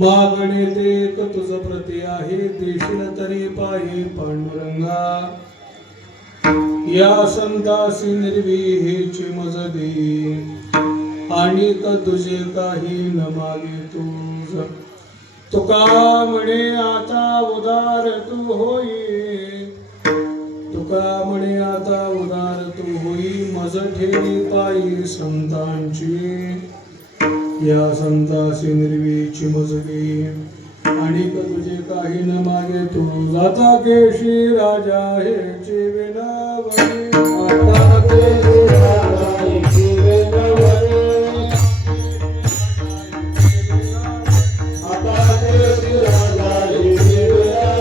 मागणे देत तुझ प्रती आहे, देशील तरी पायी पांडुरंगा. या संतासी निर्विहेची मज दे, आणि तुझे काही न मागे तुझ. तुका म्हणे आता उदार तू होई, तुका म्हणे आता उदार तू होई. मज ठेवी पायी संतांची, या संतासी निर्वीची मजली, आणि तुझे काही न मागे तू. जाता केशी राजा हेची विनवणी, आता केशी राजा हेची विनवणी, आता केशी राजा हेची विनवणी.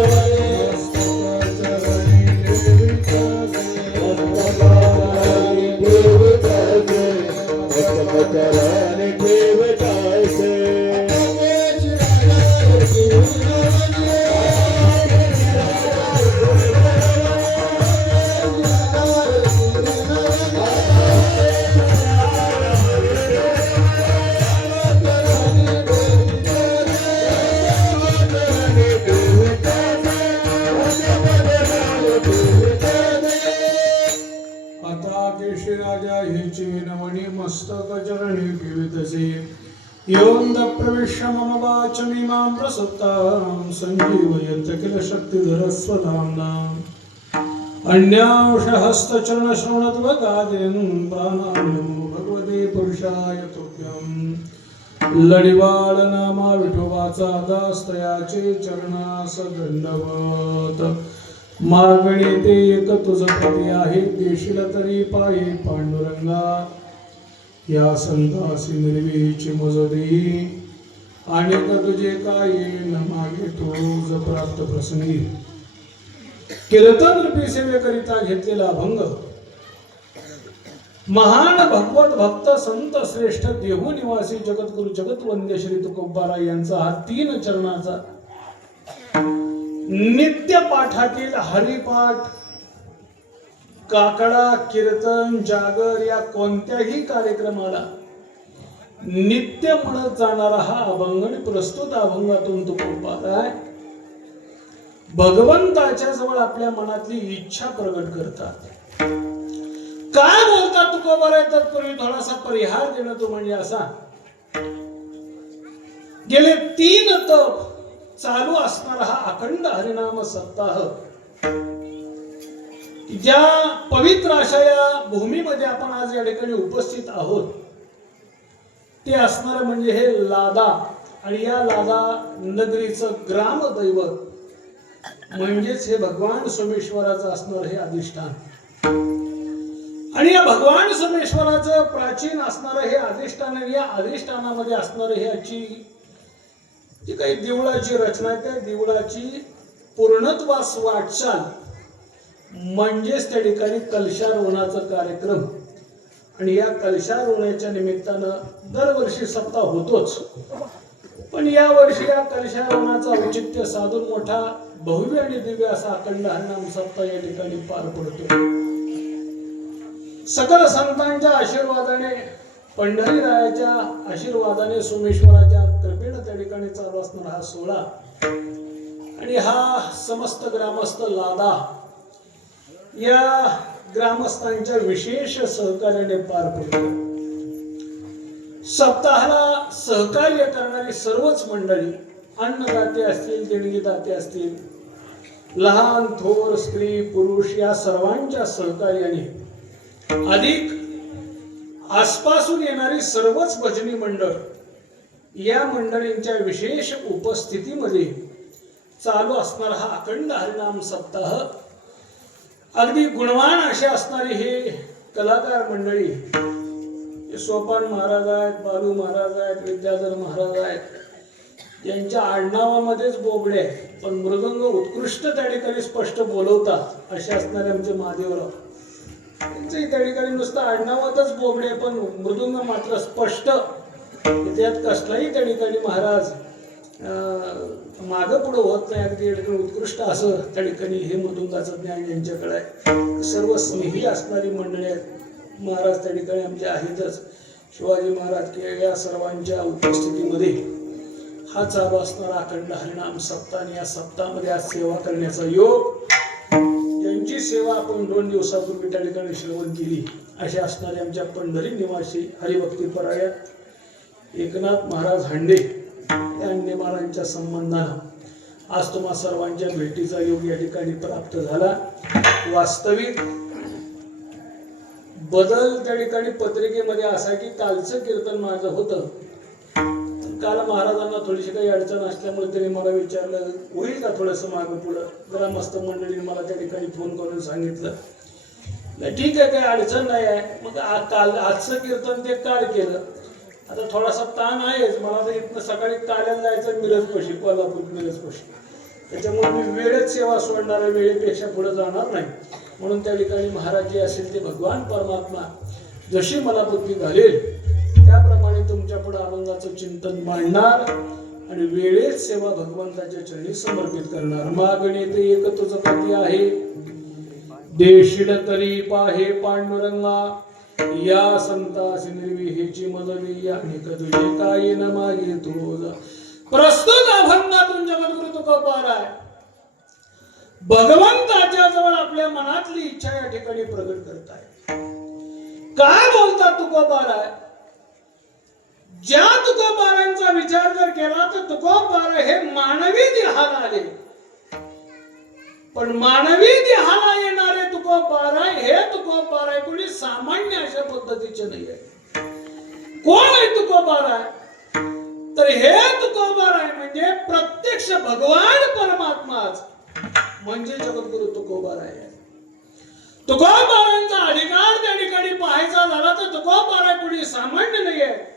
राजा हेची विनवणी, मस्तक चरणी पिवितसे. योंद प्रविश्य मम वाचमिमां प्रसुप्तां, संजीवयन्त किल शक्तिधर स्वधाम्नाम्. अन्यांश हस्तचरण श्रवणत्वगादीन्, प्राणान्नमो भगवते पुरुषाय तुभ्यं. लडिवाळ नामा विठोबाचा दास्तयाचे चरणास दंडवत. मागणे ते एक तुझ प्रती आहे, देशील तरी पायी पांडुरंगा. या संतासी निर्वीची मज देई, आणि तुझे काही न मागे तुझ. प्राप्त प्रसंगी कीर्तन रूपी सेवेकरिता घेतलेला अभंग महान भगवत भक्त संत श्रेष्ठ देहू निवासी जगद्गुरु जगतवंद्य श्री तुकोबारा यांचा हा 3 चरणाचा नित्य पाठातील हरिपाठ, काकडा, कीर्तन, जागर या कोणत्याही कार्यक्रमाला नित्य म्हणत जाणारा हा अभंग. आणि प्रस्तुत अभंगातून तुकोबारा भगवंताच्या जवळ आपल्या मनातली इच्छा प्रगट करतात. काय बोलतात तुकोबारा? तत्पूर्वी थोडासा परिहार देणं तो म्हणजे असा. गेले 3 तप चालू असणारा हा अखंड हरिनाम सप्ताह, ज्या पवित्र अशा या भूमीमध्ये आपण आज या ठिकाणी उपस्थित आहोत, ते असणार म्हणजे हे लादा. आणि या लादा नगरीचं ग्रामदैवत म्हणजेच हे भगवान सोमेश्वराचं असणार हे अधिष्ठान. आणि या भगवान सोमेश्वराचं प्राचीन असणारं हे अधिष्ठान, या अधिष्ठानामध्ये असणारं हे याची जी काही देवळाची रचना आहे, त्या देवळाची पूर्णत्वास वाटचाल म्हणजेच त्या ठिकाणी कलशारोहणाचा कार्यक्रम. आणि या कलशारोहणाच्या निमित्तानं दरवर्षी सप्ताह होतोच, पण या वर्षी या कलशारोहणाचं औचित्य साधून मोठा भव्य आणि दिव्य असा अखंड हरिनाम सप्ताह या ठिकाणी पार पडतो. सकल संतांच्या आशीर्वादाने, पंढरीरायाच्या आशीर्वादाने, सोमेश्वराच्या कृपेने त्या ठिकाणी चालू असणारा हा सोहळा आणि हा समस्त ग्रामस्थ लादा या ग्रामस्थांच्या विशेष सहकार्याने पार पडतो. सप्ताहाला सहकार्य करणारी सर्वच मंडळी, अन्नदाते असतील, देणगीदाते असतील, लहान थोर, स्त्री पुरुष या सर्वांच्या सहकार्याने, अधिक आसपासून येणारी सर्वच भजनी मंडळ या मंडळींच्या विशेष उपस्थितीमध्ये चालू असणारा हा अखंड हरिनाम सप्ताह, अगदी गुणवान असे असणारे हे कलाकार मंडळी, सोपान महाराज आहेत, बालू महाराज आहेत, विद्याधर महाराज आहेत, यांच्या आडनावामध्येच बोबडे आहे, पण मृदंग उत्कृष्ट त्या ठिकाणी स्पष्ट बोलवतात असे असणारे आमचे महादेवराव. त्यांचंही त्या ठिकाणी नुसतं आडनावातच बोबडे, पण मृदुंग मात्र स्पष्ट. त्यात कसलाही त्या ठिकाणी महाराज मागं पुढं होत नाही. अगदी त्या ठिकाणी उत्कृष्ट असं त्या ठिकाणी हे मृदुंगाचं ज्ञान यांच्याकडे आहे. सर्व स्नेही असणारी मंडळी आहेत. महाराज त्या ठिकाणी आमचे आहेतच. शिवाजी महाराज किंवा या सर्वांच्या उपस्थितीमध्ये हा चालू असणारा अखंड हरिनाम सप्ताह, आणि या सप्ताहामध्ये आज सेवा करण्याचा योग, यांची सेवा आपण 2 दिवसापूर्वी त्या ठिकाणी श्रवण केली असे असणारे आमच्या पंढरी निवासी हरिभक्ती परायण एकनाथ महाराज हांडे या हांडे महाराजांच्या संबंधानं आज तुम्हा सर्वांच्या भेटीचा योग या ठिकाणी प्राप्त झाला. वास्तविक बदल त्या ठिकाणी पत्रिकेमध्ये असा की कालचं कीर्तन माझं होतं. काल महाराजांना थोडीशी काही अडचण असल्यामुळे त्यांनी मला विचारलं होईल का थोडंसं मागं पुढं. जरा मस्त मंडळीने मला त्या ठिकाणी फोन करून सांगितलं ठीक आहे, काही अडचण नाही आहे. मग आजचं कीर्तन ते काल केलं. आता थोडासा ताण आहेच मला, तर इथनं सकाळी काल्याला जायचं मिरजपाशी, कोल्हापूर मिरजपाशी. त्याच्यामुळे मी वेळेत सेवा सोडणार आहे, वेळेपेक्षा पुढे जाणार नाही. म्हणून त्या ठिकाणी महाराज जे असेल ते भगवान परमात्मा जशी मला बुद्धी घालेल त्याप्रमाणे तुमच्या पुढे आनंदाचं चिंतन मांडणार आणि वेळेत सेवा भगवंताच्या चरणी समर्पित करणार. मागणे ते एक तुझं पती आहे, देशील तरी पाहे पांडुरंगा, या संतासी निर्विहेची मदवी आणि तुझे काय न मागे तुझा. प्रस्तुत अभंगातून जगद्गुरु तुकोबार आहे. भगवंताच्या जवळ आपल्या मनातली इच्छा या ठिकाणी प्रगट करताय. काय बोलतात तुकोबार आहे. ज्या तुकोबारांचा विचार जर केला तर तुकोबार हे मानवी देहाला आले, पण मानवी देहाला येणारे तुकोबार हे तुकोबार आहे कोणी सामान्य अशा पद्धतीचे नाही आहे. कोण आहे तुकोबार आहे तर हे तुकोबार आहे म्हणजे प्रत्यक्ष भगवान परमात्माच म्हणजे जगद्गुरु तुकोबार आहे. तुकोबारांचा अधिकार त्या ठिकाणी पाहायचा झाला तर तुकोबार कोणी सामान्य नाही आहे.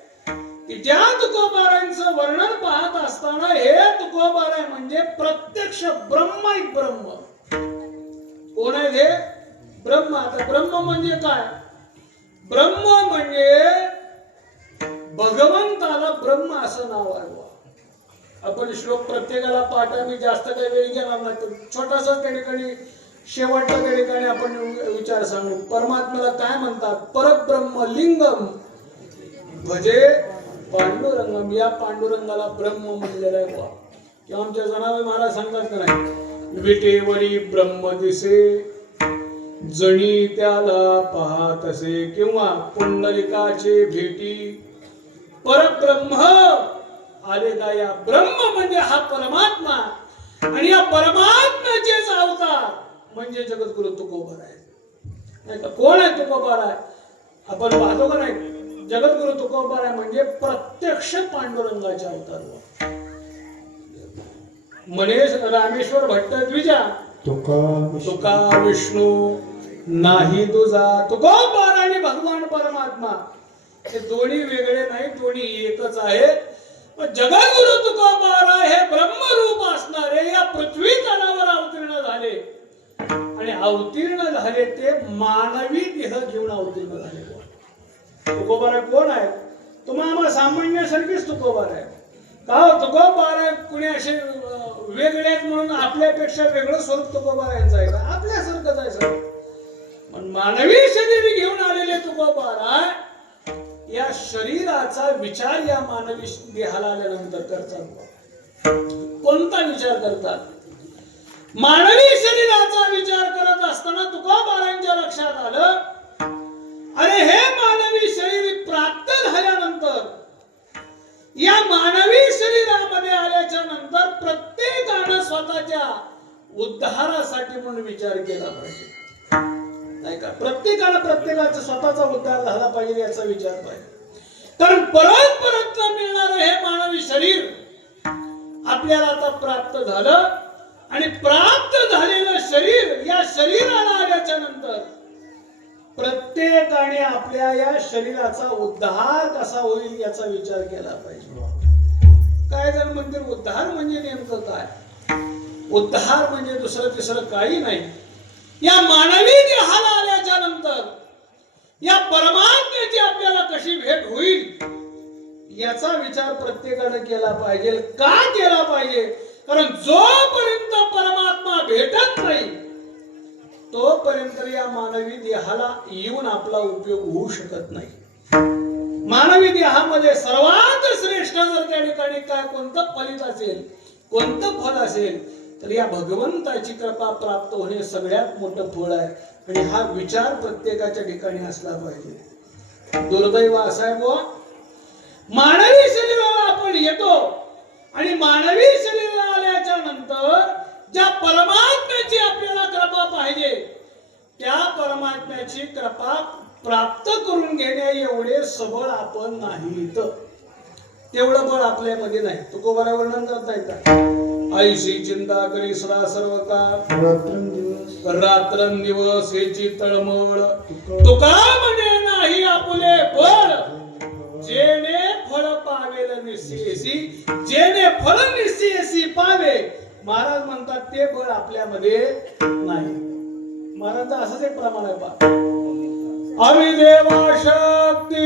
की ज्या तुकोबारांचं वर्णन पाहत असताना हे तुकोबार आहे म्हणजे प्रत्यक्ष ब्रह्म. ब्रह्म कोण आहे हे ब्रह्म. आता ब्रह्म म्हणजे काय. ब्रह्म म्हणजे भगवंताला ब्रह्म असं नाव आहे. आपण श्लोक प्रत्येकाला पाठ आहे, मी जास्त काही वेळ घेणार नाही. छोटासा त्या ठिकाणी शेवटच्या त्या ठिकाणी आपण विचार सांगू. परमात्म्याला काय म्हणतात. परब्रह्म लिंगम भजे पांडुरंगम. या पांडुरंगाला ब्रह्म म्हणलेलं आहे बुवा. किंवा आमच्या जनाबाई महाराज सांगतात का नाही, विटेवरी ब्रह्म दिसे जणी त्याला पाहत असे, किंवा पुंडलिकाचे भेटी परब्रह्म आले का. या ब्रह्म म्हणजे हा परमात्मा आणि या परमात्म्याचेच अवतार म्हणजे जगद्गुरु तुकोबार आहे. नाही का. कोण आहे तुकोबार आहे आपण पाहतो का नाही. जगद्गुरु तुकोबार आहे म्हणजे प्रत्यक्ष पांडुरंगाचे अवतार. मनेश रामेश्वर भट्ट द्विजा तुका विष्णू नाही तुझा. तुकोबार आणि भगवान परमात्मा हे दोन्ही वेगळे नाही, दोन्ही एकच आहेत. जगद्गुरु तुकोबार हे ब्रह्मरूप असणारे या पृथ्वी तलावर अवतीर्ण झाले आणि अवतीर्ण झाले ते मानवी देह घेऊन अवतीर्ण झाले. तुकोबार कोण आहे. तुम्हाला सामान्यासारखीच तुकोबार आहे का. तुकोबार आहे कुणी असे वेगळे आहेत म्हणून आपल्यापेक्षा वेगळं स्वरूप तुकोबार यांचं आहे का. आपल्यासारखंच आहे सर. पण मानवी शरीर घेऊन आलेले तुकोबार आहे. या शरीराचा विचार या मानवी देहाला आल्यानंतर करतात. कोणता विचार करतात. मानवी शरीराचा विचार करत असताना तुकोबारांच्या लक्षात आलं अरे हे मानवी शरीर प्राप्त झाल्यानंतर या मानवी शरीरामध्ये आल्याच्या नंतर प्रत्येकानं स्वतःच्या उद्धारासाठी म्हणून विचार केला पाहिजे. नाही का. प्रत्येकाला प्रत्येकाचा स्वतःचा उद्धार झाला पाहिजे याचा विचार पाहिजे. कारण परत परत न मिळणारं हे मानवी शरीर आपल्याला आता प्राप्त झालं आणि प्राप्त झालेलं शरीर या शरीराला आल्याच्या नंतर प्रत्येकाने आपल्या या शरीराचा उद्धार कसा होईल याचा विचार केला पाहिजे. काय जर म्हणतील उद्धार म्हणजे नेमकं काय? उद्धार म्हणजे दुसरं तिसरं काही नाही. या मानवी देहाला आल्याच्या नंतर या परमात्म्याची आपल्याला कशी भेट होईल याचा विचार प्रत्येकाने केला पाहिजे. का केला पाहिजे? कारण जोपर्यंत परमात्मा भेटत नाही तोपर्यंत या मानवी देहाला येऊन आपला उपयोग होऊ शकत नाही. मानवी देहामध्ये सर्वात श्रेष्ठ जर त्या ठिकाणी काय कोणतं फलित असेल, कोणतं फल असेल तर या भगवंताची कृपा प्राप्त होणे सगळ्यात मोठं फळ आहे. आणि हा विचार प्रत्येकाच्या ठिकाणी असला पाहिजे. दुर्दैव असा आहे बुवा, मानवी शरीराला आपण येतो आणि मानवी शरीराला आल्याच्या नंतर ज्या परमात्म्याची आपल्याला कृपा पाहिजे त्या परमात्म्याची कृपा प्राप्त करून घेण्या एवढे सबळ आपण नाहीत. तेवढं बळ आपल्यामध्ये नाही. तुकोबारा वर्णन करता येतात. आईशी चिंता करी सदा सर्व काळ रात्रंदिवस हेची तळमळ तुका म्हणे नाही आपुले बळ जेणे फळ पावेल निश्चयसी जेणे फळ निश्चयसी पावे. महाराज म्हणतात ते बळ आपल्यामध्ये नाही. महाराज असंच एक प्रमाण आहे पहा. अविदेवा शक्ती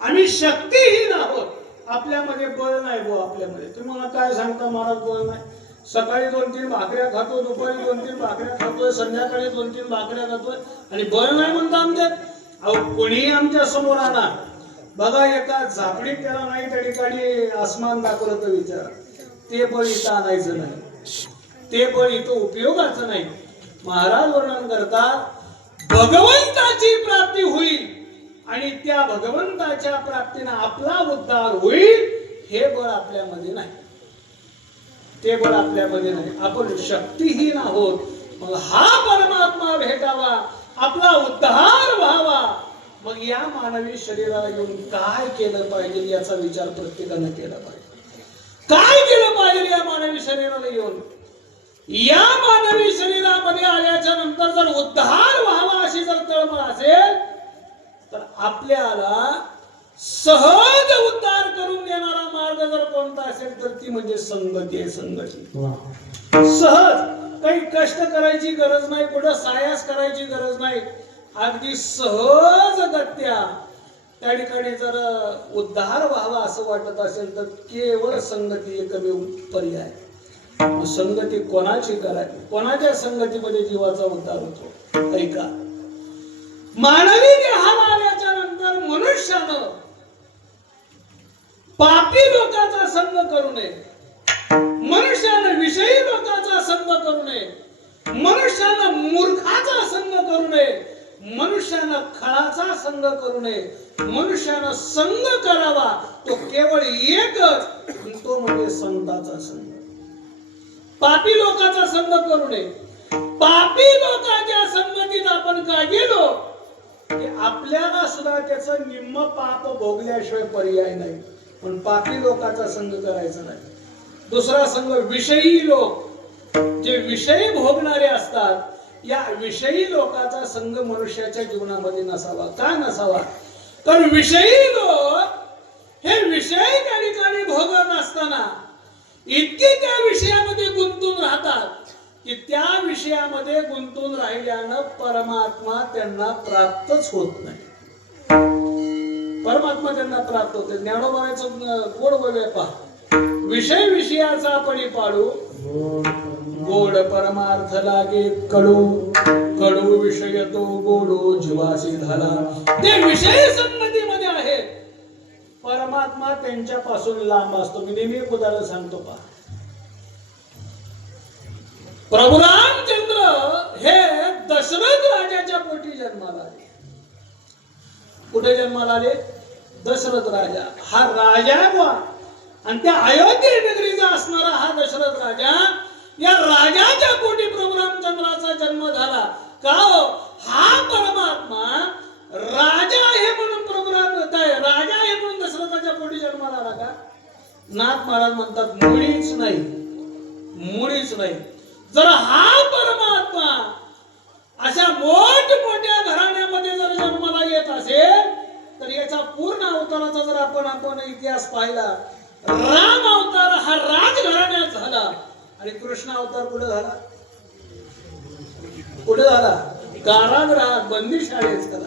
आम्ही शक्तीहीन आहोत. आपल्यामध्ये बळ नाही बुवा. आपल्यामध्ये तुम्ही मला काय सांगता महाराज बळ नाही? सकाळी 2-3 भाकऱ्या खातो, दुपारी 2-3 भाकऱ्या खातोय, संध्याकाळी 2-3 भाकऱ्या खातोय आणि बळ नाही म्हणता आमच्यात. अहो कोणीही आमच्या समोर आणा बघा, एका झापडीत त्याला नाही त्या ठिकाणी आसमान दाखवलं तर विचार ते बळ इथं आणायचं नाही. ते बळ इथं उपयोगाचं नाही. महाराज वर्णन करतात भगवंताची प्राप्ती होईल आणि त्या भगवंताच्या प्राप्तीने आपला उद्धार होईल. हे बळ आपल्यामध्ये नाही. ते बळ आपल्यामध्ये नाही. आपण शक्तीहीन आहोत. मग हा परमात्मा भेटावा, आपला उद्धार व्हावा, मग या मानवी शरीराला घेऊन काय केलं पाहिजे याचा विचार प्रत्येकाने केला पाहिजे. काय केलं पाहिजे या मानवी शरीराला घेऊन? या मानवी शरीरामध्ये आल्याच्या नंतर जर उद्धार व्हावा अशी जर तळमळ असेल तर आपल्याला सहज उद्धार करून देणारा मार्ग जर कोणता असेल तर ती म्हणजे संगती आहे. संगती सहज, काही कष्ट करायची गरज नाही, पुढे सायास करायची गरज नाही. अगदी सहज गत्या त्या ठिकाणी जर उद्धार व्हावा असं वाटत असेल तर केवळ संगती एकमेव पर्याय. संगती कोणाची करावी? कोणाच्या संगतीमध्ये जीवाचा उद्धार होतो? ऐका, मानवी देहाला आल्याच्या नंतर मनुष्यानं पापी लोकांचा संग करू नये, मनुष्यानं विषयी लोकांचा संग करू नये, मनुष्यानं मूर्खाचा संग करू नये, मनुष्यानं खळाचा संग करू नये. मनुष्यानं संग करावा तो केवळ एकच, तो म्हणजे संताचा संग. पापी लोकांचा संग करू नये. पापी लोकांच्या संगतीत आपण का गेलो की आपल्याला सुद्धा त्याचं निम्म पाप भोगल्याशिवाय पर्याय नाही. पण पापी लोकांचा संग करायचा नाही. दुसरा संघ विषयी लोक, जे विषयी भोगणारे असतात, या विषयी लोकांचा संघ मनुष्याच्या जीवनामध्ये नसावा. का नसावा? कारण विषयी लोक हे विषय त्या ठिकाणी भोगत असताना इतके त्या विषयामध्ये गुंतून राहतात की त्या विषयामध्ये गुंतून राहिल्यानं परमात्मा त्यांना प्राप्तच होत नाही. परमात्मा त्यांना प्राप्त होते. ज्ञानोबाचं गोड बोलूया पहा. विषय विषयाचा पडी पाडू, गोड परमार्थ लागे कडू, कडू विषय तो गोडो जीवासी झाला. ते विषय संमतीमध्ये आहेत, परमात्मा त्यांच्यापासून लांब असतो. मी नेहमी एक उदाहरण सांगतो पहा. प्रभू रामचंद्र हे दशरथ राजाच्या पोटी जन्माला आले. कुठे जन्माला आले? दशरथ राजा. हा राजा बुवा, आणि त्या अयोध्या नगरीचा असणारा हा दशरथ राजा, या राजाच्या पोटी प्रभू रामचंद्राचा जन्म झाला. का हो? हा परमात्मा राजा आहे म्हणून प्रभू राम राजा आहे म्हणून दशरथाच्या पोटी जन्माला आला का? नाथ महाराज म्हणतात मुळीच नाही, मुळीच नाही. जर हा परमात्मा अशा मोठमोठ्या घराण्यामध्ये जर जन्माला येत असेल तर याचा पूर्ण अवताराचा जर आपण इतिहास पाहिला, राम अवतार हा राजघराण्यात झाला आणि कृष्ण अवतार कुठे झाला? कुठे झाला? कारागृहात, बंदी शाळेत झाला.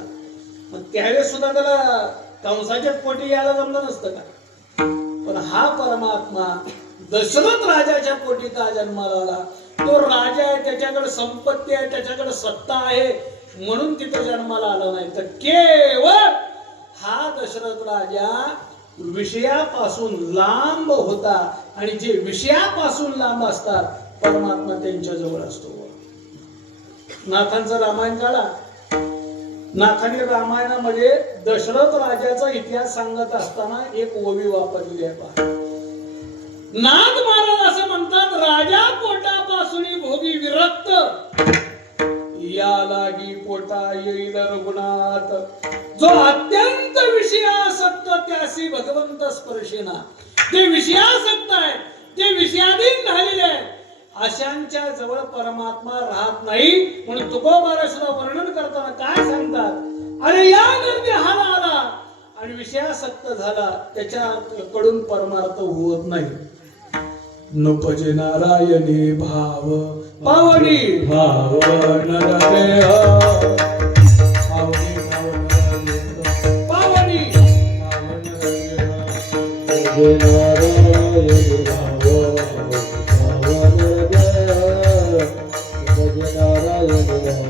मग त्यावेळेस सुद्धा त्याला कंसाच्या पोटी यायला जमलं नसतं का? पण हा परमात्मा दशरथ राजाच्या पोटी का जन्माला आला? तो राजा आहे, त्याच्याकडे संपत्ती आहे, त्याच्याकडे सत्ता आहे म्हणून तिथे जन्माला आला नाही. तर केवळ हा दशरथ राजा विषयापासून लांब होता, आणि जे विषयापासून लांब असतात परमात्मा त्यांच्या जवळ असतो. नाथांचं रामायण काढा. नाथांनी रामायणामध्ये दशरथ राजाचा इतिहास सांगत असताना एक ओवी वापरली आहे पहा. नाथ महाराज असं म्हणतात, राजा पोटापासून भोगी विरक्त, या लागी पोटा येईल रघुनाथ, जो अत्यंत विषयासक्त त्यासी भगवंत स्पर्शेना. ते विषयासक्त आहे, ते विषयाधीन झालेले आहे, अशांच्या जवळ परमात्मा राहत नाही. म्हणून तुकोबारा सुद्धा वर्णन करताना काय सांगतात? अरे या नरने हाला आला आणि विषयासक्त झाला, त्याच्याकडून परमार्थ होत नाही. नुपजे नारायणी भाव पावनी भाव नरदेह, पावनी भाव नरदेह, पावनी भाव नरदेह, नारायणी भाव भाव नरदेह, नुपजे नारायणी भाव.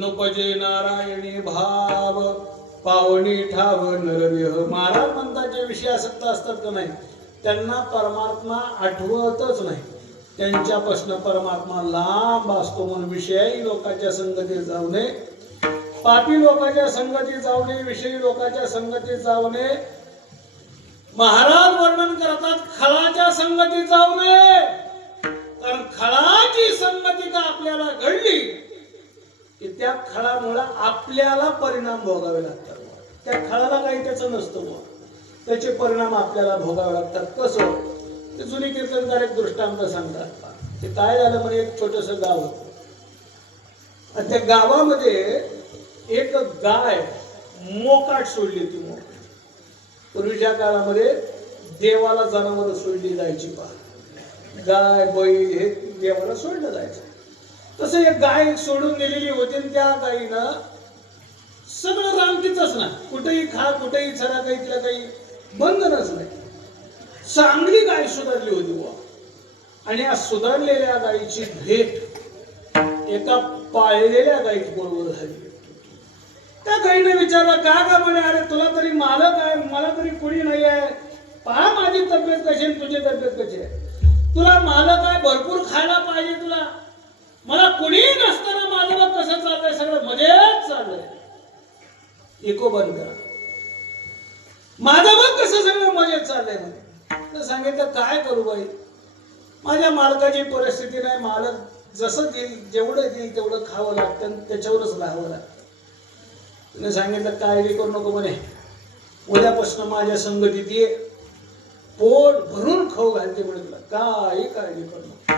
नुपजे नारायणी भाव पावनी ठाव नरदेह. महाराज म्हणतात जे विषयासक्त असतात का नाही त्यांना परमात्मा आठवतच नाही, त्यांच्यापासून परमात्मा लांब असतो. म्हणून विषयी लोकांच्या संगतीत जाऊ नये, पापी लोकांच्या संगतीत जाऊ नये, विषयी लोकांच्या संगतीत जाऊ नये. महाराज वर्णन करतात खळाच्या संगतीत जाऊ नये, कारण खळाची संगती का आपल्याला घडली की त्या खळामुळे आपल्याला परिणाम भोगावे लागतात. त्या खळाला काही त्याचं नसतं, त्याचे परिणाम आपल्याला भोगावे लागतात. कसं? ते जुनी कीर्तनकार एक दृष्टांत सांगतात. ते काय झालं म्हणजे एक छोटस गाव होतं आणि त्या गावामध्ये एक गाय मोकाट सोडली होती. पूर्वीच्या काळामध्ये देवाला जनावर सोडली जायची पहा. गाय बैल हे देवाला सोडलं जायचं. तसं एक गाय सोडून दिलेली होती आणि त्या गायीनं सगळं राम तिथंच ना, कुठेही खा कुठेही चरा, काही तिला काही बंधनच नाही. चांगली गाय सुधारली होती बुवा. आणि या सुधारलेल्या गायीची भेट एका पाळलेल्या गायी बरोबर झाली. त्या गायीने विचारलं, का म्हणे, अरे तुला तरी मालक आहे, मला तरी कुणी नाही आहे, पहा माझी तब्येत कशी आहे, तुझी तब्येत कशी आहे, तुला मालक आहे, भरपूर खायला पाहिजे तुला, मला कुणी नसताना माझं बघ कसं चाललंय, सगळं मजेत चाललंय, इको बंद करा, माझं बघ कसं सगळं मजेत चाललंय म्हणे. सांगितलं, काय करू बाई, माझ्या मालकाची परिस्थिती नाही, मालक जसं देईल जेवढं देईल तेवढं खावं लागतं, त्याच्यावरच राहावं लागतं. तिने सांगितलं, काळजी करू नको म्हणे, उद्यापासून माझ्या संगतीत ये, पोट भरून खाऊ घालते म्हणे तुला, काही काळजी करू नको.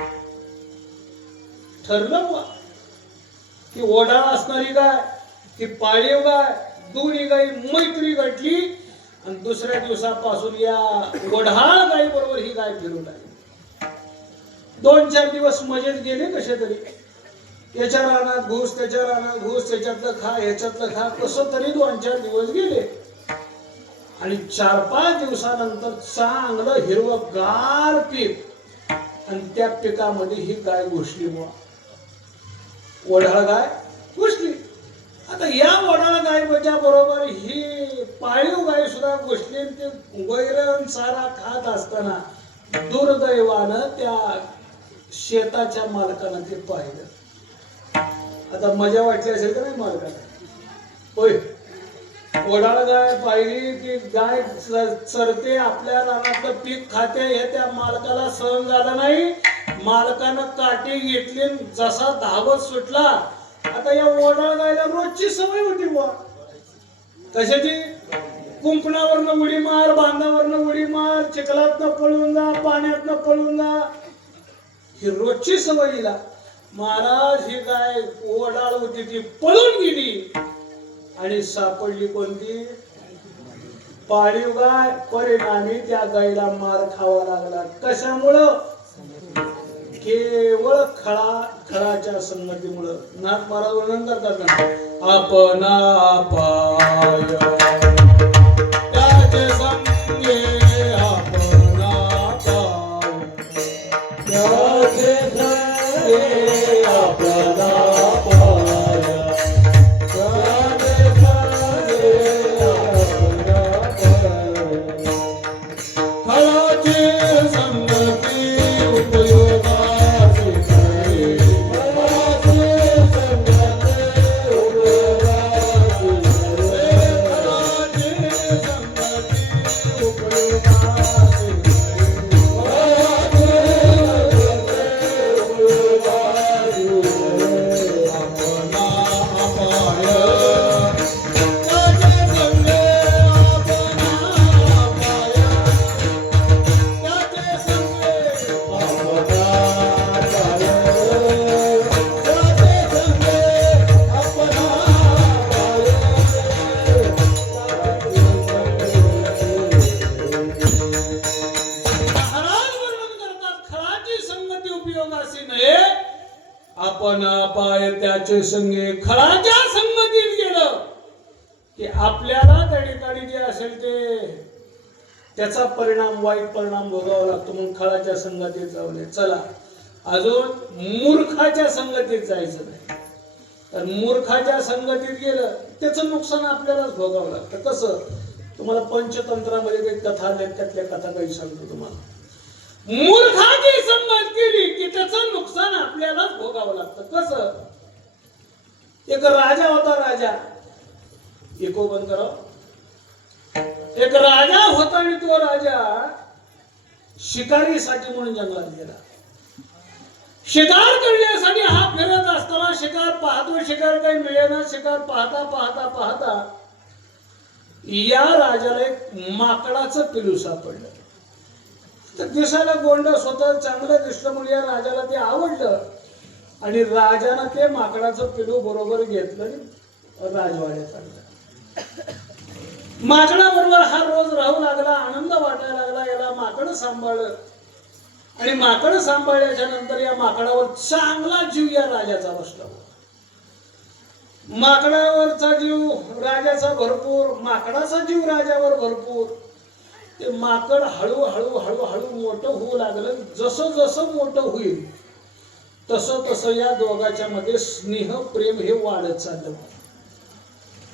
ठरलं बुवा. ती ओढाळ असणारी गाय, ती पाळीव गाय, दोन्ही गाई मैत्री गाठली आणि दुसऱ्या दिवसापासून या ओढाळ गाई बरोबर ही गाय फिरून लागली. 2-4 दिवस मजेत गेले कसे तरी, याच्या रानात घुस, त्याच्या रानात घुस, त्याच्यातलं खा, ह्याच्यातलं खा, कसं तरी 2-4 दिवस गेले. आणि 4-5 दिवसानंतर चांगलं हिरवगार पीक आणि त्या पिकामध्ये ही गाय घुसली बुवा. ओढाळ गाय घुसली. आता या ओढाळ गायच्या बरोबर ही पाळीव गाय सुद्धा घुसली. ते वैरण सारा खात असताना दुर्दैवानं त्या शेताच्या मालकानं ते पाहिलं. आता मजा वाटली असेल का नाही मालकाला, होय, ओढाळ गाय पाहिली की गाय चरते, आपल्या रानातलं पीक खाते, हे त्या मालकाला सहन झालं नाही. मालकानं काठी घेतली, जसा धावत सुटला. आता या ओढाळ गायला रोजची सवय होती बुवा, कशाची, कुंपणावरनं उडी मार, बांधावरनं उडी मार, चिखलातनं पळून जा, पाण्यातनं पळून जा, ही रोजची सवय हिला. महाराज ही गाय ओढाळ होती ती पळून गेली आणि सापडली कोणती, पाळीव गाय. परिणामी त्या गायीला मार खावा लागला. कशामुळं, केवळ खळाच्या संगतीमुळं. नाथ महाराज वर्णन करतात ना, आपणा पाय त्याचे संगे, आपणा पाय त्याचे संगे, आपणा पाय त्याचे संगे, आपणा पाय. खळाची संगती उपयोगाची नाही, खळाची संगती उपयोगाची नाही, खळाची संगती उपयोगाची नाही, आपण पाय त्याचे संगे. खळाच्या संगतीत गेलं की आपल्याला त्या ठिकाणी जे असेल ते त्याचा परिणाम, वाईट परिणाम भोगावा लागतो. म्हणून खळाच्या संगतीत जाऊ नये. चला, अजून मूर्खाच्या संगतीत जायचं नाही. तर मूर्खाच्या संगतीत गेलं त्याचं नुकसान आपल्यालाच भोगावं लागतं. कसं, तुम्हाला पंचतंत्रामध्ये काही कथा आहेत, त्यातल्या कथा काही सांगतो तुम्हाला. मूर्खाची संगत केली की त्याचं नुकसान आपल्यालाच भोगावं लागतं. कसं, एक राजा होता. राजा, इको बंद करा. एक राजा होता आणि तो राजा शिकारीसाठी म्हणून जंगलात गेला. शिकार करण्यासाठी हा फिरत असताना शिकार पाहतो, शिकार काही मिळेना. शिकार पाहता पाहता पाहता या राजाला एक माकडाचं पिलू सापडलं. तर दिसायला गोंडस होतं, चांगलं दिसलं म्हणून या राजाला ते आवडलं आणि राजानं ते माकडाचं पिलू बरोबर घेतलं आणि राजवाड्यात आणलं. माकडाबरोबर हा रोज राहू लागला, आनंद वाटायला लागला. याला माकड सांभाळलं आणि माकड सांभाळल्याच्या नंतर या माकडावर चांगला जीव या राजाचा बसला. माकडावरचा जीव राजाचा भरपूर, माकडाचा जीव राजावर भरपूर. ते माकड हळूहळू हळूहळू मोठं होऊ लागलं. जसं जसं मोठं होईल तसं तसं या दोघांच्या मध्ये स्नेह प्रेम हे वाढत चाललं.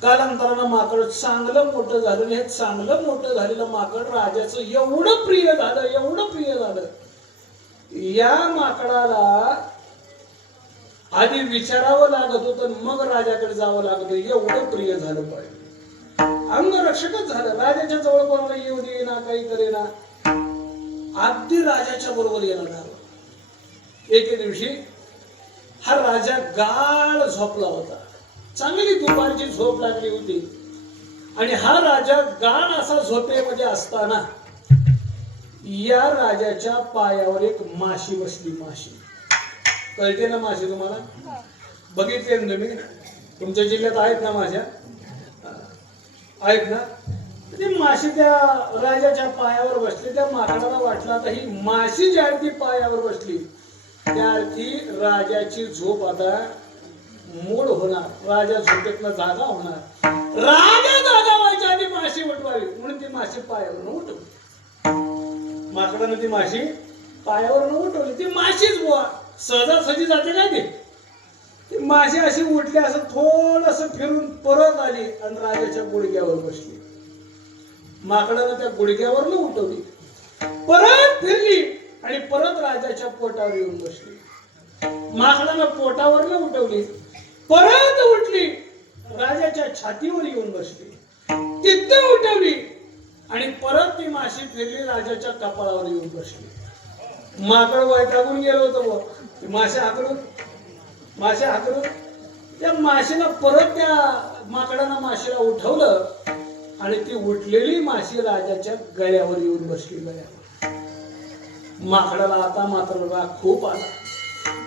कालांतरानं माकड चांगलं मोठं झालं. हे चांगलं मोठं झालेलं माकड राजाचं एवढं प्रिय झालं, एवढं प्रिय झालं. या माकडाला आधी विचारावं लागत होतं, मग राजाकडे जावं लागत. एवढं प्रिय झालं पाहिजे. अंगरक्षकच झालं. राजाच्या जवळ कोणाला येऊ देईना, काही करेना, अगदी राजाच्या बरोबर येणार. एके दिवशी हा राजा गाढ झोपला होता. चांगली दुपारची झोप लागली होती आणि हा राजा गाढ असा झोपेमध्ये असताना या राजाच्या पायावर एक माशी बसली. माशी कळते ना? माशी तुम्हाला बघितले ना तुम्ही? तुमच्या जिल्ह्यात आहेत ना माश्या? आहेत ना? ती माशी त्या राजाच्या पायावर बसली. त्या माकडाला वाटलं आता ही माशी ज्या अर्थी पायावर बसली त्या अर्थी राजाची झोप आता मूड होणार, राजा झोपेतनं जागा होणार. राजा जागा व्हायच्या आधी माशी उठवावी म्हणून ती माशी पायावर उठवली. माकडानं ती माशी पायावर उठवली. ती माशीच बुवा सहजासहजी जाते काय ते? ती माशी अशी उठली, असं थोडस फिरून परत आली आणि राजाच्या गुडघ्यावर बसली. माकडानं त्या गुडघ्यावर उठवली, परत फिरली आणि परत राजाच्या पोटावर येऊन बसली. माकडानं पोटावर उठवली, परत उठली, राजाच्या छातीवर येऊन बसली. तिथं उठवली आणि परत ती माशी फिरली, राजाच्या कपाळावर येऊन बसली. माकड वैतागून गेलो होतो. माशा हाकलून त्या माशीनं परत त्या माकडानं माशीला उठवलं आणि ती उठलेली माशी राजाच्या गळ्यावर येऊन बसली. गळ्यावर. माकडाला आता मात्र राग खूप आला.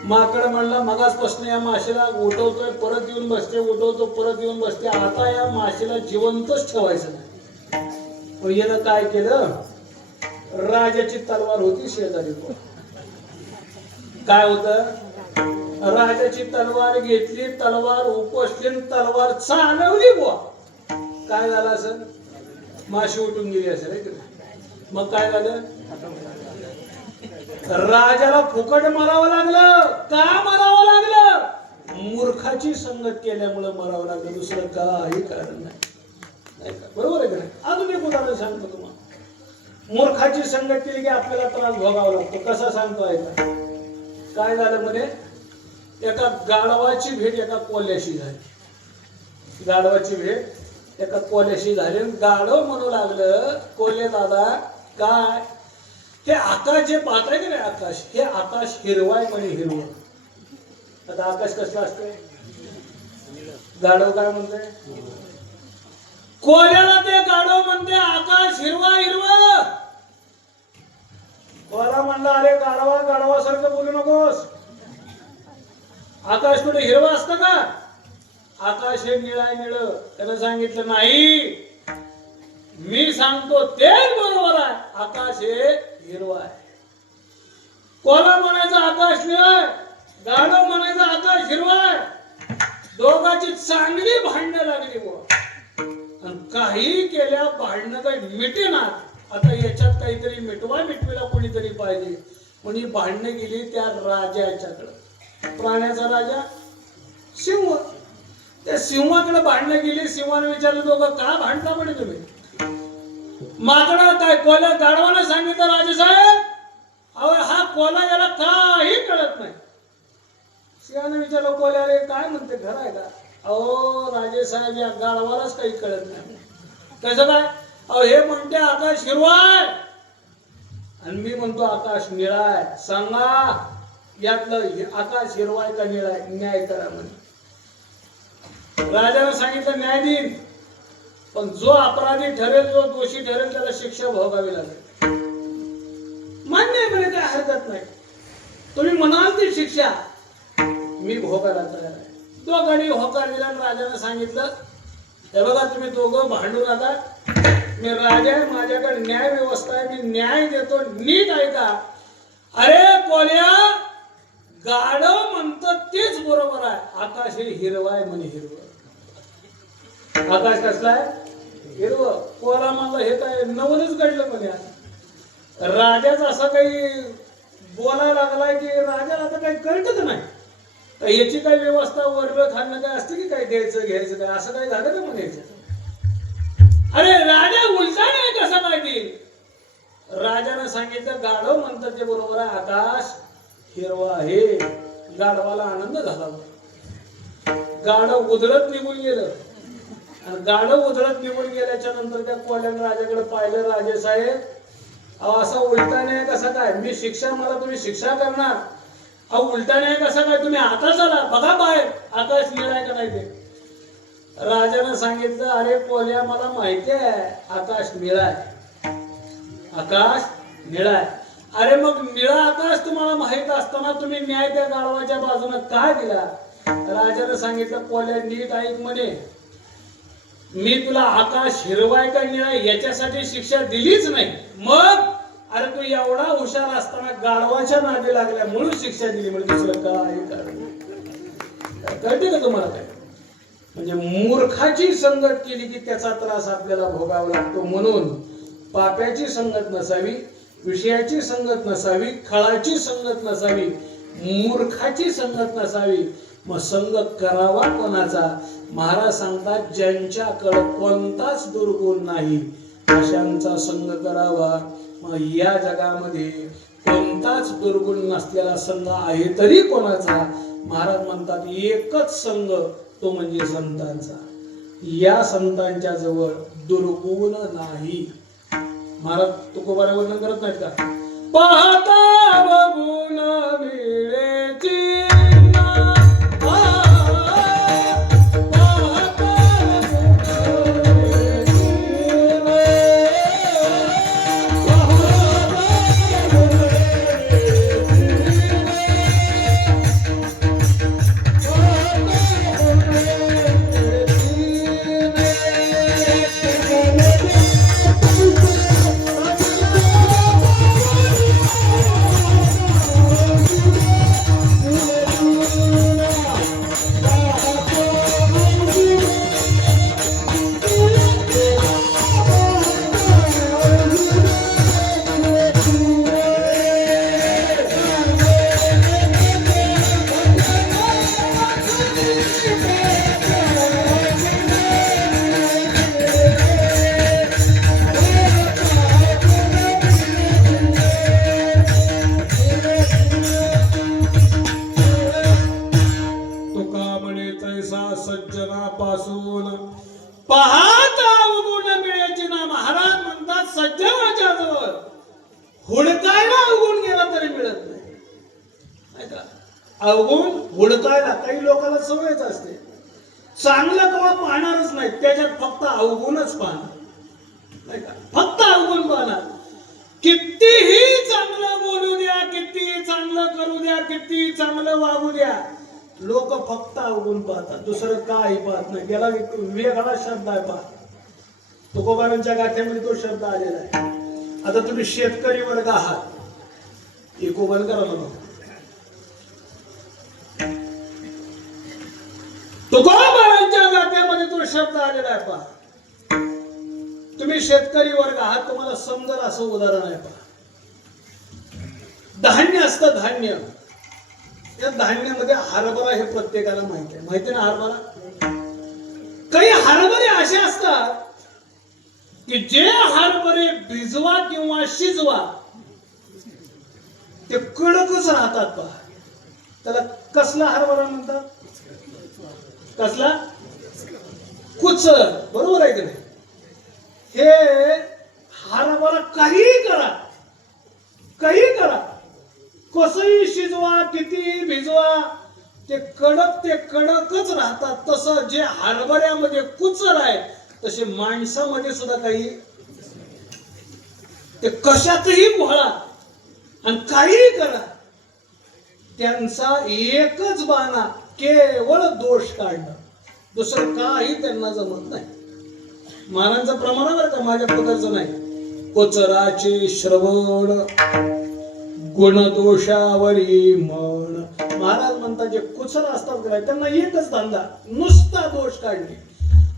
माकड म्हणला, मगाचपासून या माशीला उठवतोय, परत येऊन बसते, उठवतो, परत येऊन बसते, आता या माशीला जिवंतच ठेवायचं नाही. यानं काय केलं? राजाची तलवार होती शेजारी. काय होतं? राजाची तलवार घेतली, तलवार उपसली, तलवार चालवली. बुवा काय झालं असं? माशी उठून गेली असेल. मग काय झालं? राजाला फुकट मारावं लागलं. का मारावं लागलं? मूर्खाची संगत केल्यामुळे मारावं लागलं, दुसरं काही कारण नाही. बरोबर आहे का नाही? अजून एक उदाहरण सांगतो तुम्हाला. मूर्खाची संगत केली की आपल्याला त्रास भोगावा लागतो. कसा सांगतो ऐका. काय झालं म्हणे? एका गाढवाची भेट एका कोल्ह्याशी झाली. गाढवाची भेट एका कोल्ह्याशी झाली. गाढव म्हणू लागलं, कोल्हे दादा काय हे आकाश जे पाहताय की नाही, आकाश, हे आकाश हिरवाय म्हणे, हिरवं. आता आकाश कसलं असतंय? गाढव काय म्हणते? कोल्ह्याला ते गाढव म्हणते आकाश हिरवा हिरवा. कोल्हा म्हणला, अरे गाढवा गाढवासारखं बोलू नकोस. आकाश कुठे हिरवा असतं का? आकाश हे निळा निळ. त्यानं सांगितलं नाही, मी सांगतो तेच बरोबर आहे, आकाश हे हिरवा आहे. कोल्हा म्हणायचं आकाश निळा, गाढव म्हणायचं आकाश हिरवा आहे. दोघांची चांगली भांडणं लागली बुवा. आणि काही केल्या भांडणं काही मिटेनात. आता याच्यात काहीतरी मिटवीला कोणीतरी पाहिजे म्हणून ही भांडणं गेली त्या राजाच्याकडं. प्राण्याचा राजा सिंह. त्या सिंहाकडे भांडणं गेली. सिंहाने विचारलं, दोघं का भांडता म्हणे तुम्ही? माकडा काय कोल्हा गाढवाला सांगितलं, राजेसाहेब अहो हा कोल्हा याला काही कळत नाही. सिंहाने विचारलं, कोल्हा रे काय म्हणते, घर आहे का? अहो राजेसाहेब या गाढवालाच काही कळत नाही. कसं काय? अहो हे म्हणते आकाश हिरवा आहे आणि मी म्हणतो आकाश निळा आहे. सांगा यातलं आकाश हिरवा आहे का निळा आहे? न्याय करा म्हणे. राजाने सांगितलं न्याय देईन, पण जो अपराधी ठरेल, जो दोषी ठरेल त्याला शिक्षा भोगावी लागेल. मान्य आहे म्हणे, काय हरकत नाही, तुम्ही म्हणाल ती शिक्षा मी भोगायला तयार आहे. दोघांनी होकार दिला. राजाने सांगितलं, हे बघा तुम्ही दोघं भांडू नका, मी राजा आहे, माझ्याकडे न्याय व्यवस्था आहे, मी न्याय देतो, नीट ऐका. अरे कोल्या, गाढव म्हणतं तेच बरोबर आहे. आकाश हे हिरवं आहे म्हणे, हिरवं. आकाश कसला आहे? हिरवं. कोला म्हणलं हे काय नवलच घडलं म्हणे. राजाच असं काही बोलायला लागलाय की राजाला आता काही कळतच नाही. तर याची काही व्यवस्था वरलं खाणं काय असते की काय द्यायचं घ्यायचं काय असं काही झालं का म्हणायचं. अरे राजा उलटा नाही कसा काय देईल. राजाने सांगितलं गाढव म्हणतात ते बरोबर आहे, आकाश हिरवा आहे. गाढवाला आनंद झाला. गाढव उधळत निघून गेलं. आणि गाढव उधळत निघून गेल्याच्या नंतर त्या कोल्याने राजाकडे पाहिलं. राजे साहेब, असा उलटा नाही कसा काय, मी शिक्षा, मला तुम्ही शिक्षा करणार, अहो उलटा नाही कसा काय, तुम्ही आता चला बघा बाहेर आकाश निळा आहे का नाही ते. राजाने सांगितलं, अरे कोल्या मला माहिती आहे आकाश निळा आहे, आकाश निळा आहे. अरे मग निळा आकाश तुम्हाला माहित असताना तुम्ही न्याय त्या गाढवाच्या बाजूने काय दिला. राजाने सांगितलं, कोल्या नीट ऐक म्हणे, मी तुला आकाश हिरवाय का निळा याच्यासाठी शिक्षा दिलीच नाही. मग अरे तू एवढा हुशार असताना गाढवाच्या नादी लागल्या म्हणून शिक्षा दिली. म्हणजे दुसरं काय कळते का तुम्हाला काय. म्हणजे मूर्खाची संगत केली की त्याचा त्रास आपल्याला भोगावा लागतो. म्हणून पाप्याची संगत नसावी, विषयाची संगत नसावी, खळाची संगत नसावी, मूर्खाची संगत नसावी. मग संगत करावा कोणाचा. महाराज सांगतात, ज्यांच्याकडे कोणताच दुर्गुण नाही अशांचा संग करावा. मग या जगामध्ये कोणताच दुर्गुण नसलेला संघ आहे तरी कोणाचा. महाराज म्हणतात, एकच संघ तो म्हणजे संतांचा. या संतांच्या जवळ दुर्गुण नाही. महाराज तुकोबारा वर्णन करत नाहीत का, पाहता बघून मिळेची सज्जनापासून पाहता अवगुण मिळायचे ना. महाराज म्हणतात, सज्जनाच्या जवळ हुडकायला अवगुण गेला तरी मिळत नाही का. अवगुण हुडकायला काही लोकांना सवयच असते. चांगलं कवा पाहणारच नाही, त्याच्यात फक्त अवगुणच पाहणार नाही का, फक्त अवगुण पाहणार. कितीही चांगलं बोलू द्या, कितीही चांगलं करू द्या, कितीही चांगलं वागू द्या, लोक फक्त अवगुण पाहतात, दुसरं काही पाहत नाही. त्याला वेगळा शब्द आहे पहा. तुकोबारांच्या गाथ्यामध्ये तो शब्द आलेला आहे. आता तुम्ही शेतकरी वर्ग आहात, इको बंद करा ना. तुकोबारांच्या गाथ्यामध्ये तो शब्द आलेला आहे पहा. तुम्ही शेतकरी वर्ग आहात, तुम्हाला समजल असं उदाहरण आहे पहा. धान्य असतं, धान्य. या धान्यामध्ये हरभरा हे प्रत्येकाला माहिती आहे. माहिती ना हरभरा. काही हरभरे असे असतात की जे हरभरे भिजवा किंवा शिजवा ते कडकच राहतात पहा. त्याला कसला हरभरा म्हणतात? कसला? कुचल. बरोबर आहे की नाही. हे हरभरा काही करा, काही करा, कसंही शिजवा, किती भिजवा, ते कडकच राहतात. तसं जे हरभऱ्यामध्ये कुचल आहे तसे माणसामध्ये सुद्धा काही, ते कशातही घोळा आणि काही करा, त्यांचा एकच बाणा केवळ दोष काढणं, दुसरं काही त्यांना जमत नाही. महाराजांचं प्रमाण बरं का, माझ्या पदार्थ नाही. कोचराचे श्रवण गुणदोषावरी मन. महाराज म्हणतात जे कुचर असतात का त्यांना एकच धंदा, नुसता दोष काढणे.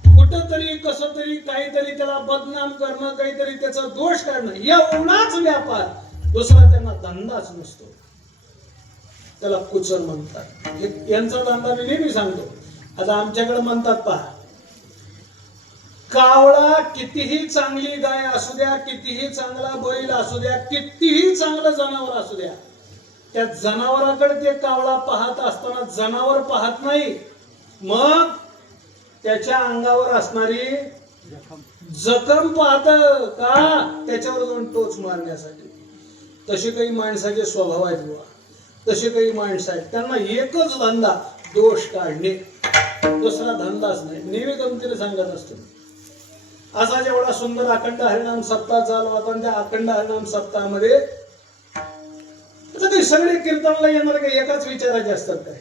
कुठंतरी कसं तरी काहीतरी त्याला बदनाम करणं, काहीतरी त्याचा दोष काढणं, एवढाच व्यापार. दुसरा त्यांना धंदाच नसतो. त्याला कुचर म्हणतात. यांचा धंदा मी नेहमी सांगतो. आता आमच्याकडे म्हणतात पहा, कावळा कितीही चांगली गाय असू द्या, कितीही चांगला बैल असू द्या, कितीही चांगलं जनावर असू द्या, त्या जनावराकडे ते कावळा पाहत असताना जनावर पाहत नाही, मग त्याच्या अंगावर असणारी जखम पाहत का, त्याच्यावर जाऊन टोच मारण्यासाठी. तसे काही माणसाचे स्वभाव आहेत बुवा, तसे काही माणसं आहेत, त्यांना एकच धंदा दोष काढणे, दुसरा धंदाच नाही. नेहमी गमतीने सांगत असतो. असा जेवढा सुंदर अखंड हरिनाम सप्ताह चालू होता, त्या अखंड हरिनाम सप्ताहामध्ये काही सगळे कीर्तनला येणार काही एकाच विचाराचे असतात काय.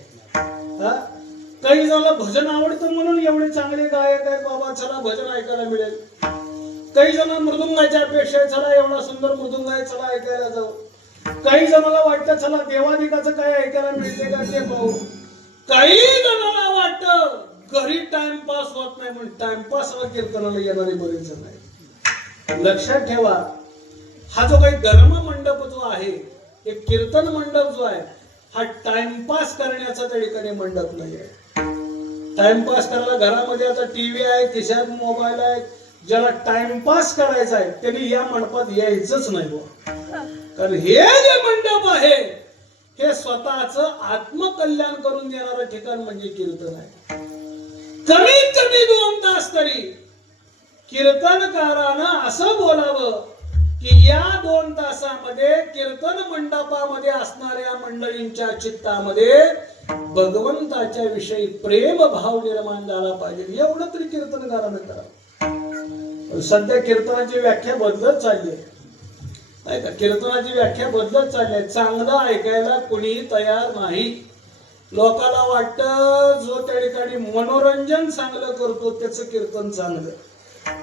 काही जणांना भजन आवडतं म्हणून एवढे चांगले गायक आहेत बाबा, चला भजन ऐकायला मिळेल. काही जण मृदुंगाच्या अपेक्षा, चला एवढा सुंदर मृदुंग आहे, चला ऐकायला जाऊ. काही जणांना वाटतं चला देवादिकाचं काय ऐकायला मिळते का ते पाहू. काही जणांना वाटतं घरी टाइमपास होत नाही म्हणून टाइमपास कीर्तनाला येणारे बरेच जण आहेत. लक्षात ठेवा, हा जो काही धर्म मंडप जो आहे, एक कीर्तन मंडप जो आहे, हा टाइमपास करण्याचा त्या ठिकाणी मंडप नाही आहे. टाइमपास करायला घरामध्ये आता टीव्ही आहे, खिशात मोबाईल आहे, ज्याला टाइमपास करायचा आहे त्यांनी या मंडपात यायचंच नाही बुवा. कारण हे जे मंडप आहे हे स्वतःच आत्मकल्याण करून देणारं ठिकाण म्हणजे कीर्तन आहे. कमीत कमी 2 तास तरी कीर्तनकारानं असं बोलावं की या 2 तासामध्ये कीर्तन मंडपामध्ये असणाऱ्या मंडळींच्या चित्तामध्ये भगवंताच्या विषयी प्रेम भाव निर्माण झाला पाहिजे. एवढं तरी कीर्तनकारानं करावं. सध्या कीर्तनाची व्याख्या बदलत चालली आहे का, कीर्तनाची व्याख्या बदलत चालली आहे. चांगलं ऐकायला कोणी तयार नाही. लोकाला वाटतं जो त्या ठिकाणी मनोरंजन चांगलं करतो त्याचं कीर्तन चांगलं,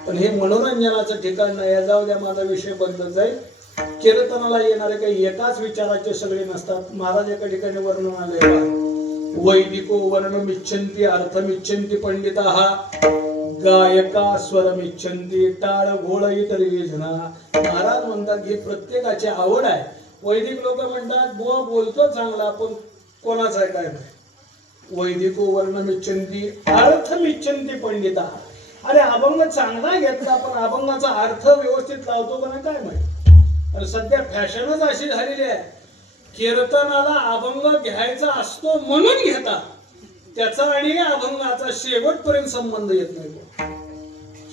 पण हे मनोरंजनाचं ठिकाण नाही. जाऊ द्या, माझा विषय बदलत जाईल. कीर्तनाला येणारे काही एकाच विचाराचे सगळे नसतात. महाराज एका ठिकाणी वर्णन आले, वैदिको वर्णमिच्छन्ति अर्थमिच्छन्ति पंडिताः गायका स्वरमिच्छन्ति टाळ घोळ इतरे जना. महाराज म्हणतात की प्रत्येकाची आवड आहे. वैदिक लोक म्हणतात बुवा बोलतो चांगला, पण कोणाचा आहे काय नाही. वैदिको वर्णमिच्छन्ति अर्थमिच्छन्ति पंडिताः. अरे अभंग चांगला घेतला, पण अभंगाचा अर्थ व्यवस्थित लावतो का नाही काय माहिती. आणि सध्या फॅशनच अशी झालेली आहे, कीर्तनाला अभंग घ्यायचा असतो म्हणून घेतात, त्याचा आणि अभंगाचा शेवटपर्यंत संबंध येत नाही.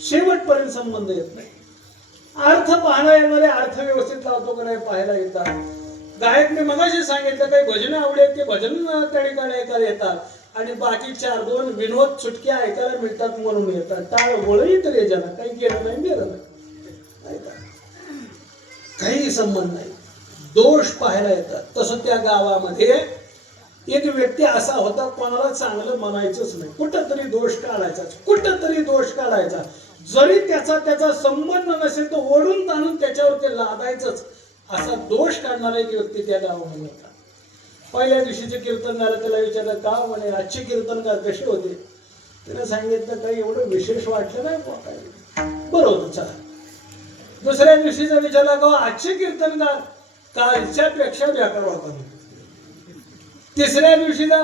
शेवटपर्यंत संबंध येत नाही. अर्थ पाहणं येणारे अर्थ व्यवस्थित लावतो का नाही पाहायला येतात. गायक मी मगाशी सांगितलं काही भजन आवडेल ते भजन त्या ठिकाणी ऐकायला येतात, आणि बाकी 4-2 विनोद चुटक्या ऐकायला मिळतात म्हणून येतात. टाळ गोळही तर येजना, काही केलं नाही गेलं नाही, काही संबंध नाही. दोष पाहायला येतात. तसं त्या गावामध्ये एक व्यक्ती असा होता, कोणाला चांगलं म्हणायचंच नाही, कुठंतरी दोष काढायचा, कुठंतरी दोष काढायचा. जरी त्याचा संबंध नसेल तर ओढून ताणून त्याच्यावर ते लादायचंच. असा दोष काढणारा एक व्यक्ती त्या गावामध्ये होता. पहिल्या दिवशीचे कीर्तन झालं, त्याला विचारलं का म्हणे आजचे कीर्तनकार कसे होते. त्याने सांगितलं काही एवढं विशेष वाटलं नाही, बरं होतं चला. दुसऱ्या दिवशीचा विचारला का आजचे कीर्तनकार कालच्या पेक्षा बेकार होता. तिसऱ्या दिवशीचा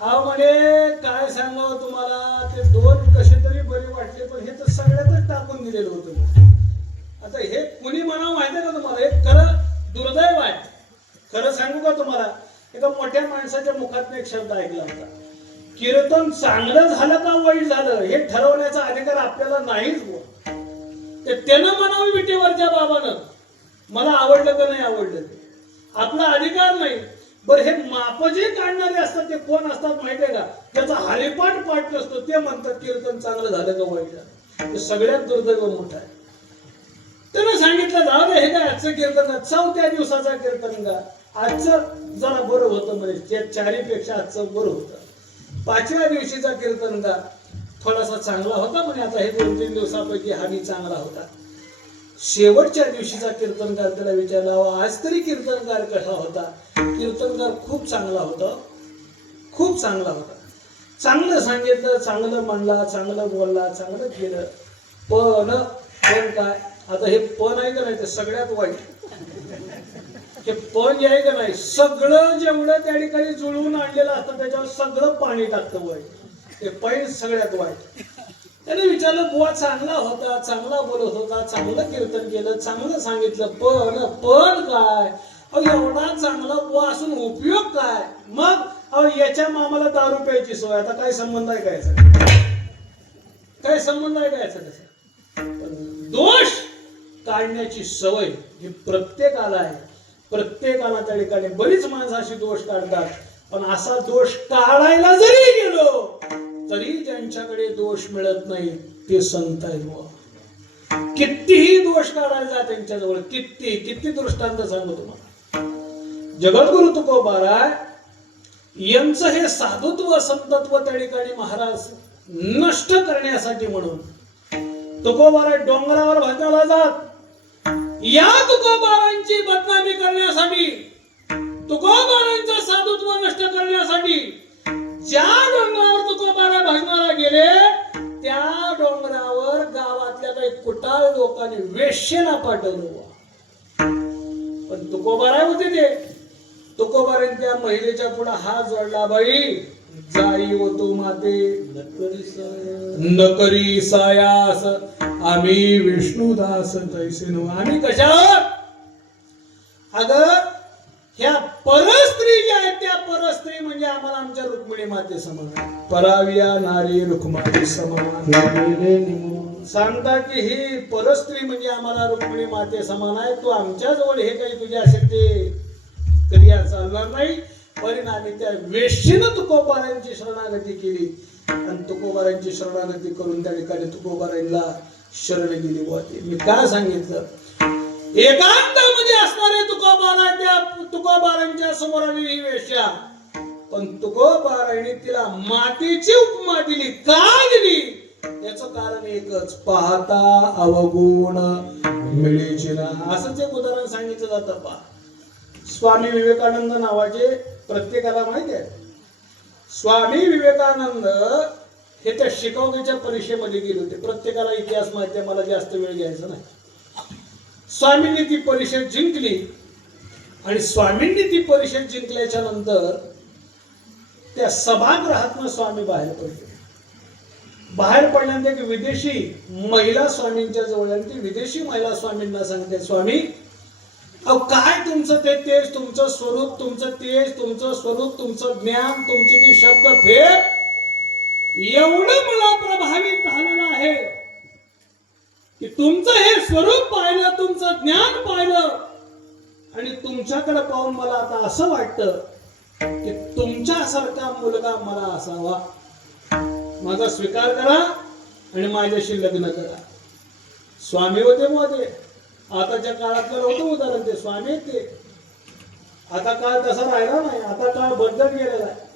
म्हणे काय सांगावं तुम्हाला, ते 2 कसे तरी बरे वाटले, पण हे तर सगळ्यातच टाकून दिलेलं होतं. आता हे कुणी म्हणावं माहिती आहे का तुम्हाला, हे खरं दुर्दैव आहे. खरं सांगू का तुम्हाला, एका मोठ्या माणसाच्या मुखात एक शब्द ऐकला होता, कीर्तन चांगलं झालं का वाईट झालं हे ठरवण्याचा अधिकार आपल्याला नाहीच. ते त्यानं म्हणावं विटेवरच्या बाबानं मला आवडलं का नाही आवडलं, ते आपला अधिकार नाही. बरं हे माप जे काढणारे असतात ते कोण असतात माहितीये का, त्याचा हरिपाठ पाठ नसतो, ते म्हणतात कीर्तन चांगलं झालं का वाईट झालं. ते सगळ्यात दुर्दैव मोठा आहे. त्यानं सांगितलं जाऊ दे, हे काय आजचं कीर्तन 4थ्या दिवसाचा कीर्तन का आजचं जरा बरं होतं, म्हणजे त्या 4 पेक्षा आजचं बरं होतं. 5व्या दिवशीचा कीर्तन का थोडासा चांगला होता म्हणे, आता हे 2-3 दिवसापैकी हानी चांगला होता. शेवटच्या दिवशीचा कीर्तनकार त्याला विचारला, आज तरी कीर्तनकार कसा होता? कीर्तनकार खूप चांगला होता, खूप चांगला होता, चांगलं सांगितलं, चांगलं म्हणला, चांगलं बोलला, चांगलं केलं. पण पण काय, आता हे पण आहे का नाही ते सगळ्यात वाईट. हे पण जे आहे का नाही, सगळं जेवढं त्या ठिकाणी जुळवून आणलेलं असतं त्याच्यावर सगळं पाणी टाकतं वाईट. ते पैन सगळ्यात वाईट. त्याने विचारलं, बुवा चांगला होता, चांगला बोलत होता, चांगलं कीर्तन केलं, चांगलं सांगितलं, पण काय, एवढा चांगला बुवा असून उपयोग काय? मग याच्या मामाला दारू प्यायची सोय, आता काय संबंध आहे काय? काय संबंध आहे काय त्याचा? दोष काढण्याची सवय ही प्रत्येकाला आहे. प्रत्येकाला त्या ठिकाणी बरीच माणसं अशी दोष काढतात, पण असा दोष काढायला जरी गेलो तरी ज्यांच्याकडे दोष मिळत नाही ते संत आहेत. कितीही दोष काढायला जा त्यांच्याजवळ, किती दृष्टांत सांगू तुम्हाला. जगद्गुरु तुकोबाराय यांचं हे साधुत्व संतत्व त्या ठिकाणी महाराज नष्ट करण्यासाठी म्हणून तुकोबाराय डोंगरावर भजनाला जात. या तुकोबारांची बदनामी करण्यासाठी, तुकोबारांचं साधुत्व नष्ट करण्यासाठी ज्या डोंगरावर तुकोबारा भजनाला गेले त्या डोंगरावर गावातल्या काही कुटाळ लोकांनी वेश्येला पाठवलं. पण तुकोबारा होते ते. तुकोबारांनी त्या महिलेच्या पुढे हात जोडला, बाई जाई व तू माते नकरी सायास, आम्ही विष्णुदास तैसे नो. आम्ही कशात? अगं ह्या परस्त्री ज्या आहेत त्या परस्त्री म्हणजे आम्हाला आमच्या रुक्मिणी माते समान, पराविया नारी रुक्माई समान सांगता की ही परस्त्री म्हणजे आम्हाला रुक्मिणी माते समान आहे. तू आमच्या जवळ हे काही तुझे असेल ते क्रिया चालणार नाही. परिणामी त्या वेश्येनं तुकोबारांची शरणागती केली आणि तुकोबारांची शरणागती करून त्या ठिकाणी तुकोबारांना शरण गेली होती. मी काय सांगितलं, एकांतामध्ये असणारे तुकोबारा त्या तुकोबारांच्या समोर आली ही वेश्या, पण तुकोबारांनी तिला मातेची उपमा दिली. का दिली? याचं कारण एकच, पाहता अवगुण मिळेचिला. असंच एक उदाहरण सांगितलं जातं. पहा, स्वामी विवेकानंद नावाचे प्रत्येकाला माहिती आहे. स्वामी विवेकानंद हे त्या शिकागोच्या परीक्षेमध्ये गेले होते. प्रत्येकाला इतिहास माहिती आहे, मला जास्त वेळ घ्यायचा नाही. स्वामींनी ती परीक्षा जिंकली आणि स्वामींनी ती परीक्षा जिंकल्याच्या नंतर त्या सभागृहातून स्वामी बाहेर पडले. बाहेर पडल्यानंतर एक विदेशी महिला स्वामींच्या जवळ आणि ती विदेशी महिला स्वामींना सांगते, स्वामी अहो काय तुमचं ते तेज, तुमचं स्वरूप, तुमचं तेज, तुमचं स्वरूप, तुमचं ज्ञान, तुमची ती शब्द फेर एवढं मला प्रभावित झालेलं आहे की तुमचं हे स्वरूप पाहिलं, तुमचं ज्ञान पाहिलं आणि तुमच्याकडे पाहून मला आता असं वाटतं की तुमच्यासारखा मुलगा मला असावा. माझा स्वीकार करा आणि माझ्याशी लग्न करा. स्वामी होते मोदे. आताच्या काळातलं नव्हतं उदाहरण ते. स्वामी ते आता काळ तसा राहिला नाही. आता काळ बदलत गेलेला आहे.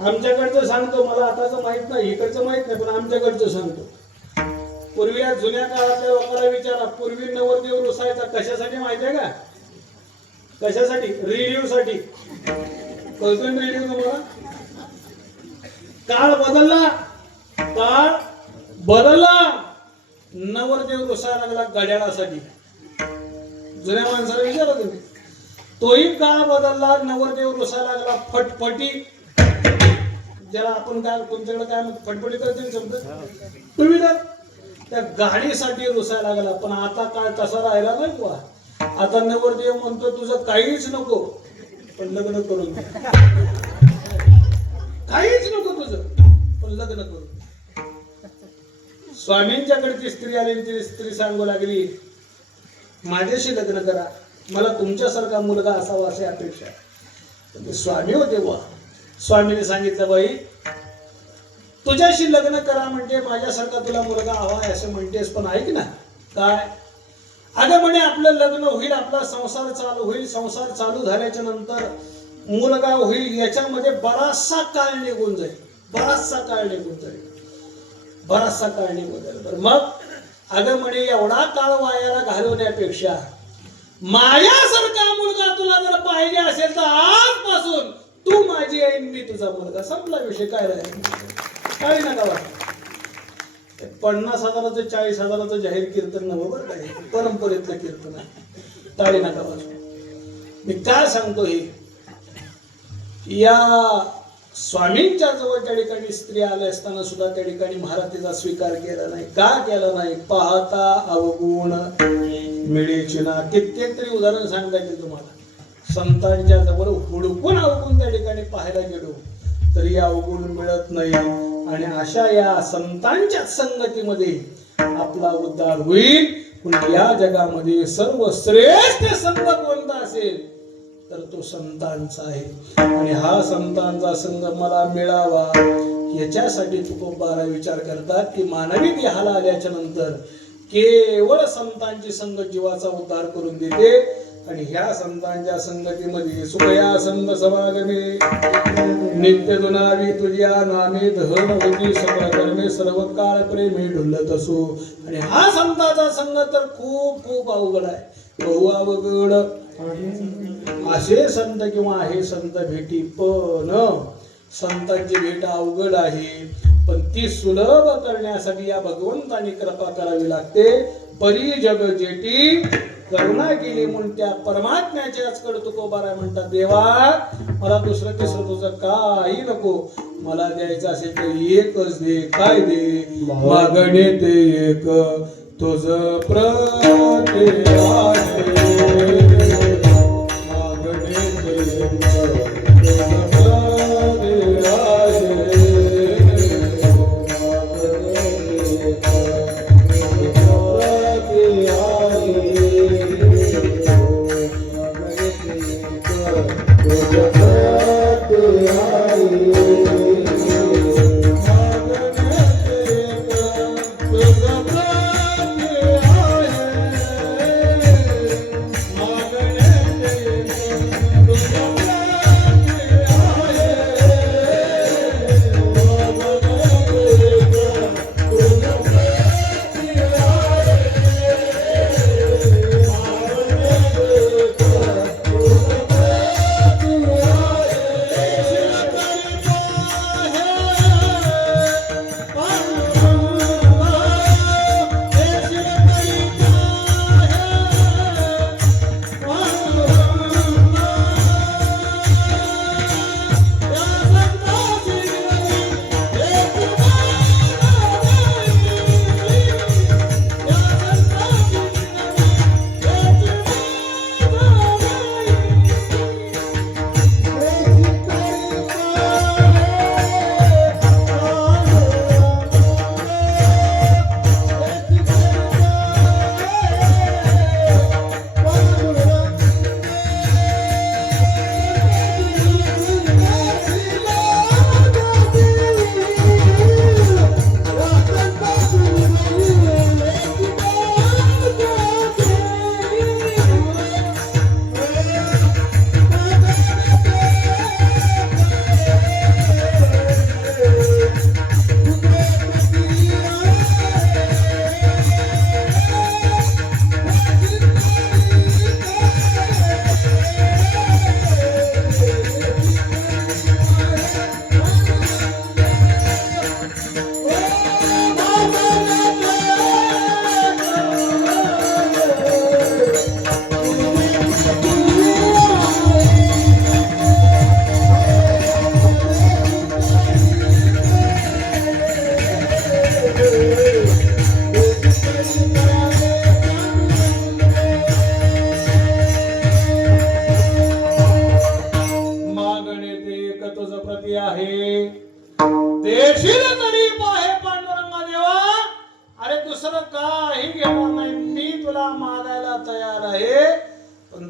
आमच्याकडचं सांगतो, मला आताचं माहित नाही, इकडचं माहित नाही, पण आमच्याकडचं सांगतो. पूर्वी या जुन्या काळातल्या लोकांना विचारा, पूर्वी नवरदेव रुसायचा कशासाठी माहिती आहे का? कशासाठी? रेडिओ साठी. कळतो ना रेडिओ तुम्हाला? काळ बदलला, काळ बदलला. नवरदेव रुसायला लागला घड्याळासाठी. जुन्या माणसाला विचारा तुम्ही. तोही काळ बदलला, नवरदेव रुसायला लागला फटफटी. ज्याला आपण काय तुमच्याकडे काय फटफटी करते शब्द, टू व्हीलर, त्या गाडीसाठी रुसायला लागला. पण आता काळ तसा राहिला नाही बुवा. आता नवरदेव म्हणतो तुझं काहीच नको पण लग्न करून घे. काहीच नको तुझं पण लग्न करून. स्वामींच्याकडे ती स्त्री आली, ती स्त्री सांगू लागली माझ्याशी लग्न करा, मला तुमच्यासारखा मुलगा असावा अशी अपेक्षा आहे. स्वामी होते बुवा. स्वामीने सांगितलं बाई तुझ्याशी लग्न करा म्हणजे माझ्यासारखा तुला मुलगा हवा आहे असं म्हणतेस, पण ऐक ना काय. अगं म्हणे आपलं लग्न होईल, आपला संसार चालू होईल, संसार चालू झाल्याच्या नंतर मुलगा होईल, याच्यामध्ये बराचसा काळ निघून जाईल, बराचसा काळ निघून जाईल, बराचसा काळ निघून जाईल. मग अगं म्हणे एवढा काळ वायाला घालवण्यापेक्षा माझ्यासारखा मुलगा तुला जर पाहिजे असेल तर आजपासून तू माझी आई मी तुझा मुलगा. संपला विषय. काय राहील? काय नका वाटत. 50,000चं 40,000चं जाहीर कीर्तन नव्हतं बरं काय, परंपरेतलं कीर्तन आहे. टाळी नका वाजवू. मी काय सांगतो हे, या स्वामींच्या जवळ त्या ठिकाणी स्त्री आल्या असताना सुद्धा त्या ठिकाणी महारातीचा स्वीकार केला नाही. का केला नाही? पाहता अवगुण मिळेची ना. कित्येक तरी उदाहरण सांगता येईल तुम्हाला. संतांच्या जवळ हुडकून अवगुण त्या ठिकाणी पाहायला गेलो तरी अवगुण मिळत नाही. आणि अशा या संतांच्या संगतीमध्ये आपला उद्धार होईल. पण या जगामध्ये सर्वश्रेष्ठ संत कोणता असेल तर तो संतांचा आहे. आणि हा संतांचा संग मला मिळावा याच्यासाठी तुकोबारा विचार करतात की मानवी देहाला आल्याच्या नंतर केवळ संतांची संगत जीवाचा उद्धार करून देते. आणि ह्या संतांच्या संगतीमध्ये सुखया संत समागमे नित्य दुनावी तुझ्या नामे धन होती सकळ कर्मे सर्व काळ प्रेमी ढुलत असो. आणि हा संतांचा संग तर खूप खूप अवघड आहे. बहु अवघड असे संत किंवा हे संत भेटी. पण संतांची भेट अवघड आहे, पण ती सुलभ करण्यासाठी या भगवंतानी कृपा करावी लागते. परी जग जेटी करुणा केली म्हणून त्या परमात्म्याच्याच कडे तुकोबारा म्हणतात, देवा मला दुसरं तिसरं तुझं काही नको, मला द्यायचं असेल तर एकच दे. काय दे? मागणे ते एक तुझं प्रते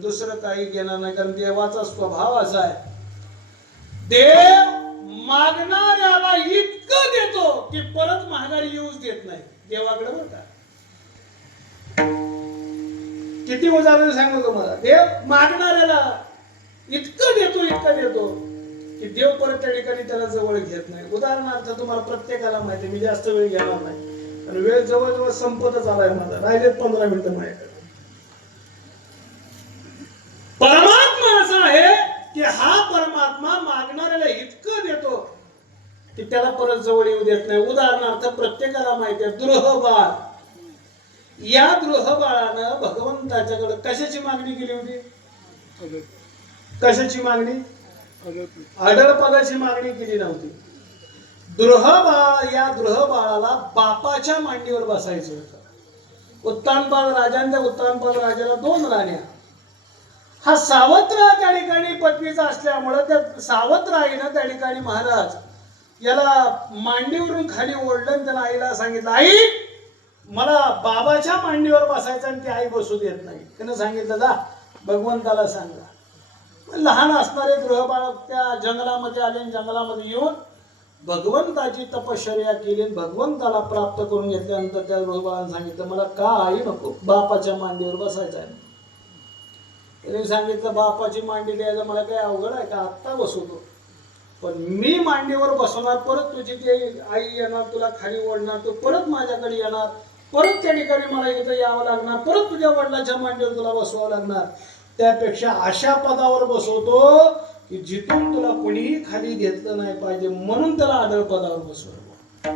दुसरं काही घेणार नाही. कारण देवाचा स्वभाव असा आहे, देव मागणाऱ्याला इतकं देतो की परत माघारी येऊच देत नाही देवाकडे. बरं का, किती उदाहरण सांगू तुम्हाला. देव मागणाऱ्याला इतकं देतो की देव परत त्या ठिकाणी त्याला जवळ घेत नाही. उदाहरणार्थ तुम्हाला प्रत्येकाला माहिती, मी जास्त वेळ घेणार नाही, आणि वेळ जवळजवळ संपतच आलाय माझा, राहिलेत 15 मिनिटं माझ्याकडे. परमात्मा असा आहे की हा परमात्मा मागणाऱ्याला इतकं देतो की त्याला परत जवळ येऊ देत नाही. उदाहरणार्थ प्रत्येकाला माहिती आहे द्रोहबाळ. या द्रोहबाळानं भगवंताच्याकडे कशाची मागणी केली होती? कशाची मागणी? अढळपदाची मागणी केली नव्हती. द्रोहबाळ, या द्रोहबाळाला बापाच्या मांडीवर बसायचं होतं. उत्तानपाद राजांच्या उत्तानपाद राजाला 2 राण्या. हा सावत्र त्या ठिकाणी पत्नीचा असल्यामुळे त्या सावत्र आईनं त्या ठिकाणी महाराज याला मांडीवरून खाली ओढलं. त्याला आईला सांगितलं, आई मला बाबाच्या मांडीवर बसायचं, आणि ती आई बसू देत नाही. त्यानं सांगितलं, जा भगवंताला सांगा. लहान असणारे गृहबाळ त्या जंगलामध्ये आले, जंगलामध्ये येऊन भगवंताची तपश्चर्या केली. भगवंताला प्राप्त करून घेतल्यानंतर त्या गृहबाळानं सांगितलं, मला काही नको, बापाच्या मांडीवर बसायचं आहे. त्याने सांगितलं, बापाची मांडी द्यायला मला काही अवघड आहे का? आत्ता बसवतो, पण मी मांडीवर बसवणार, परत तुझी ती आई येणार, तुला खाली ओढणार, तू परत माझ्याकडे येणार, परत त्या ठिकाणी मला इथं यावं लागणार, परत तुझ्या वडिलांच्या मांडीवर तुला बसवावं लागणार. त्यापेक्षा अशा पदावर बसवतो की जिथून तुला कोणीही खाली घेतलं नाही पाहिजे, म्हणून त्याला आढळ पदावर बसवलं.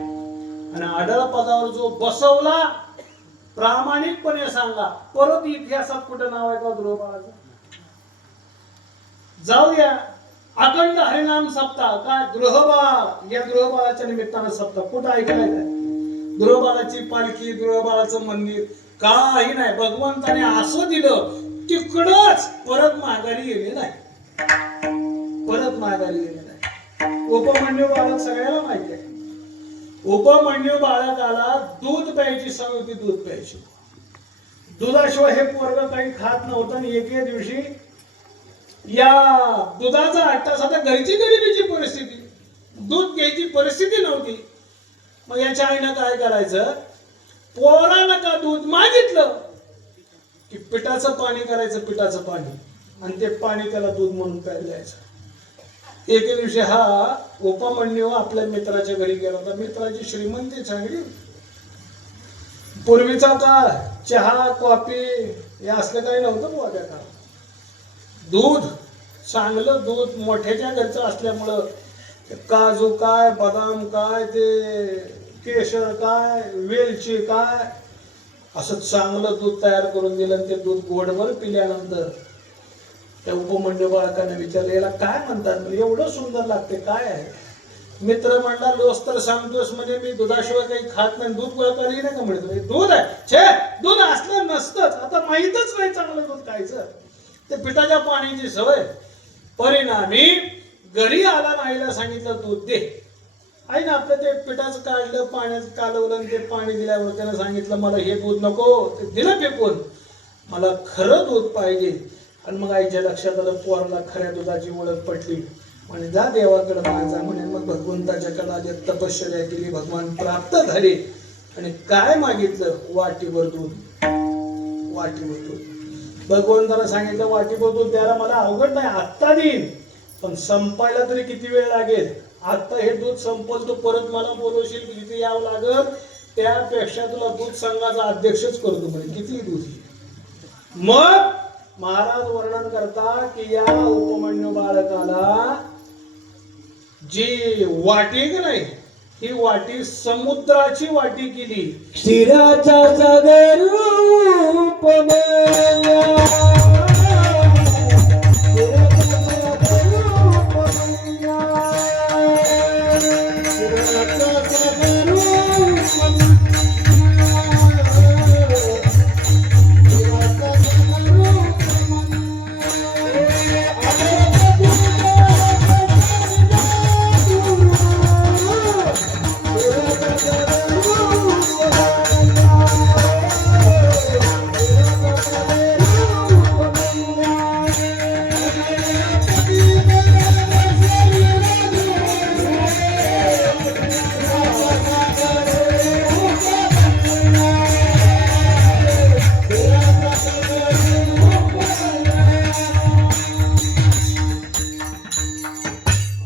आणि आढळ पदावर जो बसवला, प्रामाणिकपणे सांगा, परत इतिहासात कुठं नाव आहे का द्रोहबाळाचं? जाऊ द्या, अखंड हरिनाम सप्ताह, काय द्रोहबाळ, या द्रोहबाळाच्या निमित्तानं सप्ताह कुठं ऐकलाय काय? द्रोहबाळाची पालखी, द्रोहबाळाचं मंदिर, काही नाही. भगवंताने असं दिलं, तिकडच परत माघारी गेले नाही, परत माघारी गेले नाही. उपमन्यू बाळक सगळ्याला माहिती आहे. उपमन्यू बाळकाला दूध प्यायची सवय होती, दूध प्यायची. दुधाशिवाय हे पोरग काही खात नव्हतं. आणि एके दिवशी या दुधाचा अट्टा, साधा घरची गरिबीची परिस्थिती, दूध घ्यायची परिस्थिती नव्हती. मग याच्या आईनं काय करायचं, पोरानं का दूध मागितलं की पिठाचं पाणी करायचं, पिठाचं पाणी, आणि ते पाणी त्याला दूध म्हणून प्यायला द्यायचं. एके दिवशी हा उपमन्यू आपल्या मित्राच्या घरी गेला होता. मित्राची श्रीमंती चांगली. पूर्वीचा काळ चहा कॉफी हे असलं काही नव्हतं बुवा त्या काळात. दूध, चांगलं दूध मोठ्याच्या घरचं असल्यामुळं काजू काय, बदाम काय, ते केशर काय, वेलची काय, असं चांगलं दूध तयार करून दिलं. आणि ते दूध गोडवर पिल्यानंतर त्या उपमन्यू बाळकाने विचारलं, याला काय म्हणतात, एवढं सुंदर लागते, काय आहे? मित्र म्हणला, लोस तर सांगतोस म्हणजे मी दुधाशिवाय काही खात नाही, दूध गोळा नाही का म्हणतो. दूध आहे, छे दूध असलं नसतंच, आता माहीतच नाही चांगलं दूध खायचं. ते पिठाच्या पाण्याची सवय. परिणामी घरी आला, आईला सांगितलं दूध दे. आईनं आपलं ते पिठाचं काढलं, पाण्याचं कालवलं, आणि ते पाणी दिल्यावर त्यानं सांगितलं, मला हे दूध नको. ते दिलं फेकून, मला खरं दूध पाहिजे. आणि मग आईच्या लक्षात आलं, पोराला खऱ्या दुधाची ओळख पटली. म्हणजे जा देवाकडे मागायचा म्हणे. मग भगवंताच्याकडे आले, तपश्चर्या केली, भगवान प्राप्त झाले. आणि काय मागितलं, वाटीभर दूध, वाटीभर दूध. भगवंताला सांगितलं, वाटीभर दूध द्यायला मला अवघड नाही, आत्ता देईन, पण संपायला तरी किती वेळ लागेल. आता हे दूध संपल, तू परत मला बोलवशील, किती यावं लागल, त्यापेक्षा तुला दूध संघाचा अध्यक्षच करतो म्हणे, किती दूध. मग महाराज वर्णन करता की या उपमन्यू बाळकाला जी वाटी की नाही, ही वाटी समुद्राची वाटी केली. शिराचा रूप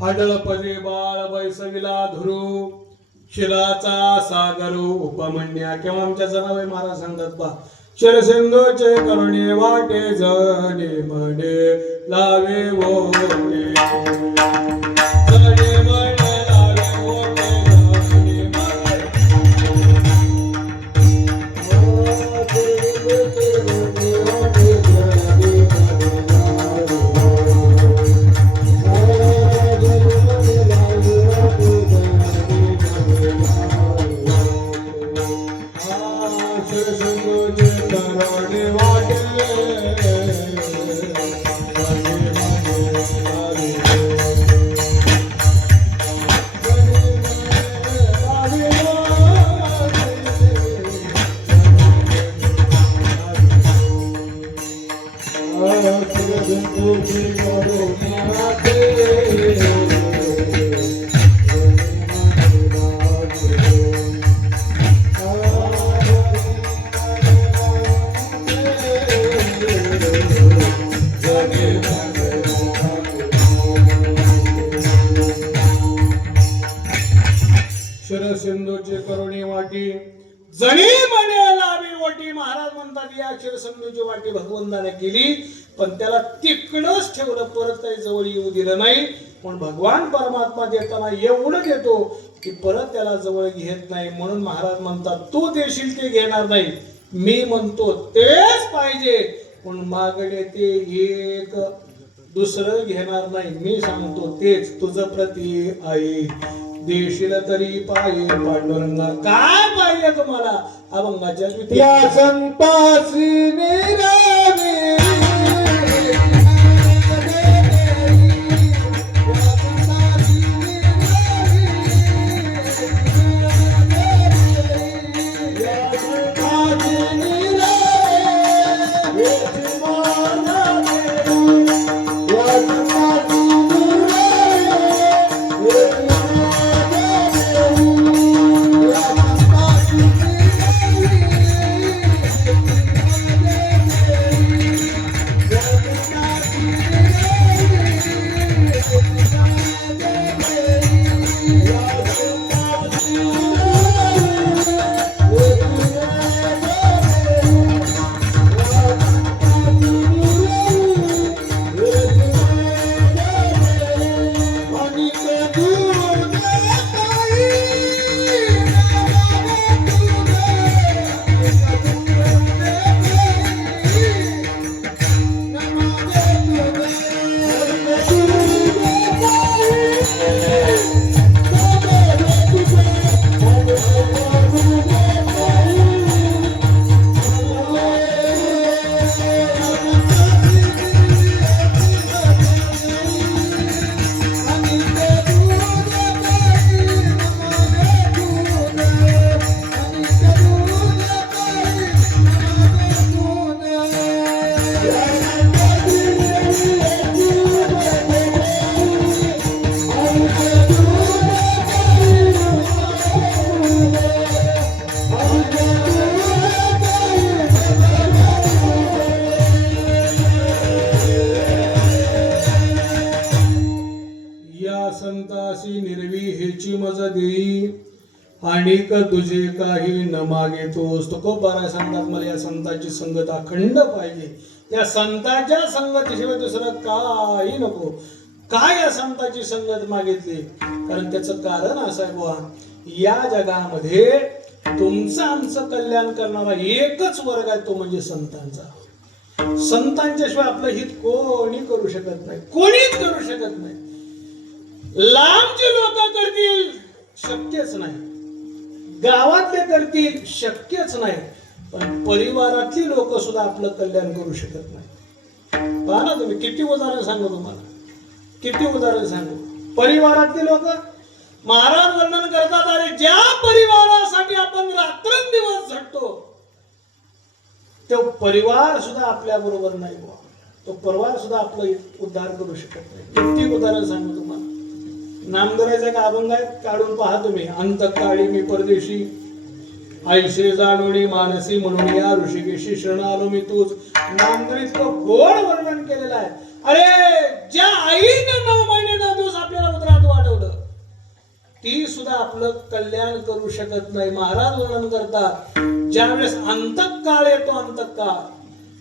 आडळपदे बाळ बैसविला धुरू, शिलाचा सागर उपमन्या केव्हा आमच्या जनाबाई महाराज सांगतात पा शरसिंधूचे करुणे वाटे जने म्हणे लावे ओटे जने म्हणे लावे ओटे जने म्हणे शरसिंधूची करुणी वाटी जणी म्हणे लावी ओटी महाराज म्हणतात या शरसिंधूची वाटी भगवंताने केली पण त्याला तिकडच ठेवलं परत काही जवळ येऊ दिलं नाही पण भगवान परमात्मा देताना एवढं देतो की परत त्याला जवळ घेत नाही म्हणून महाराज म्हणतात तू देशील ते घेणार नाही मी म्हणतो तेच पाहिजे पण मागणे ते एक दुसरं घेणार नाही मी सांगतो तेच तुझं प्रती आहे देशील तरी पाहिजे पांडुरंगा काय पाहिजे तुम्हाला अभंगाच्या या संतासी निरावे संतासी निर्वी हेची मज देई आणि तुझे काही न मागेतोस तुकोबारा सांगतात मला या संताची संगत अखंड पाहिजे या संताच्या संगतीशिवाय दुसरं काही नको काय या संताची संगत मागितली कारण त्याचं कारण असं आहे बुवा या जगामध्ये तुमचं आमचं कल्याण करणारा एकच वर्ग आहे तो म्हणजे संतांचा संतांच्या शिवाय आपलं हित कोणी करू शकत नाही कोणीच करू शकत नाही लांबचे लोक करतील शक्यच नाही गावातले करतील शक्यच नाही पण परिवारातली लोक सुद्धा आपलं कल्याण करू शकत नाही पहा ना तुम्ही किती उदाहरण सांगू तुम्हाला किती उदाहरण सांगू परिवारातली लोक महाराज वर्णन करतात अरे ज्या परिवारासाठी आपण रात्रंदिवस झटतो तो परिवार सुद्धा आपल्या बरोबर नाही बुवा तो परिवार सुद्धा आपलं उद्धार करू शकत नाही किती उदाहरण सांगू तुम्हाला नामदराचा एक अभंग आहे काढून पहा तुम्ही अंतकाळी मी परदेशी ऐशे जाणोनी मानसी म्हणून या ऋषिकेशी शरण आलो मी तूच नामदर इतकं गोड वर्णन केलेलं आहे अरे ज्या आईने 9 महिने 9 दिवस आपल्याला उदरात वाढवलं ती सुद्धा आपलं कल्याण करू शकत नाही. महाराज वर्णन करतात, ज्यावेळेस अंतकाळ येतो, अंतकाळ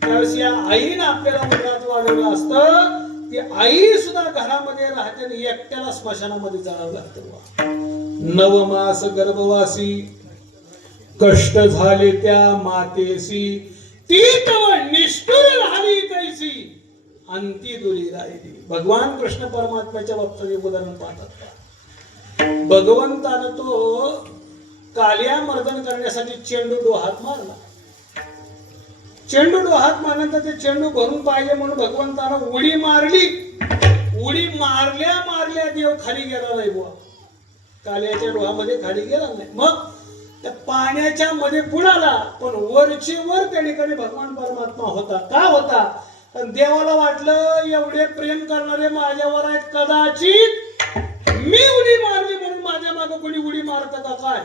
त्यावेळेस या आईनं आपल्याला उदरात वाढवलं असतं, ती आई सुद्धा घरामध्ये राहते आणि एकट्याला स्मशानामध्ये जावं लागतं. 9 मास गर्भवासी कष्ट झाले त्या मातेसी, ती तव निष्ठुर राहिली कैसी, अंती दुरी राहिली. भगवान कृष्ण परमात्म्याच्या बाबतीत उदाहरण पाहतात. भगवंतानं तो कालिया मर्दन करण्यासाठी चेंडू डोहात मारला. चेंडू डोहात मारल्यानंतर ते चेंडू भरून पाहिजे म्हणून भगवंतानं उडी मारली. उडी मारल्या मारल्या देव खाली गेला नाही बुवा, कालियाच्या डोहामध्ये खाली गेला नाही. मग त्या पाण्याच्या मध्ये बुडाला, पण वरची वर त्या ठिकाणी भगवान परमात्मा होता. का होता? कारण देवाला वाटलं एवढे प्रेम करणारे माझ्यावर आहेत, कदाचित मी उडी मारली म्हणून माझ्या मागे कोणी उडी मारत का काय?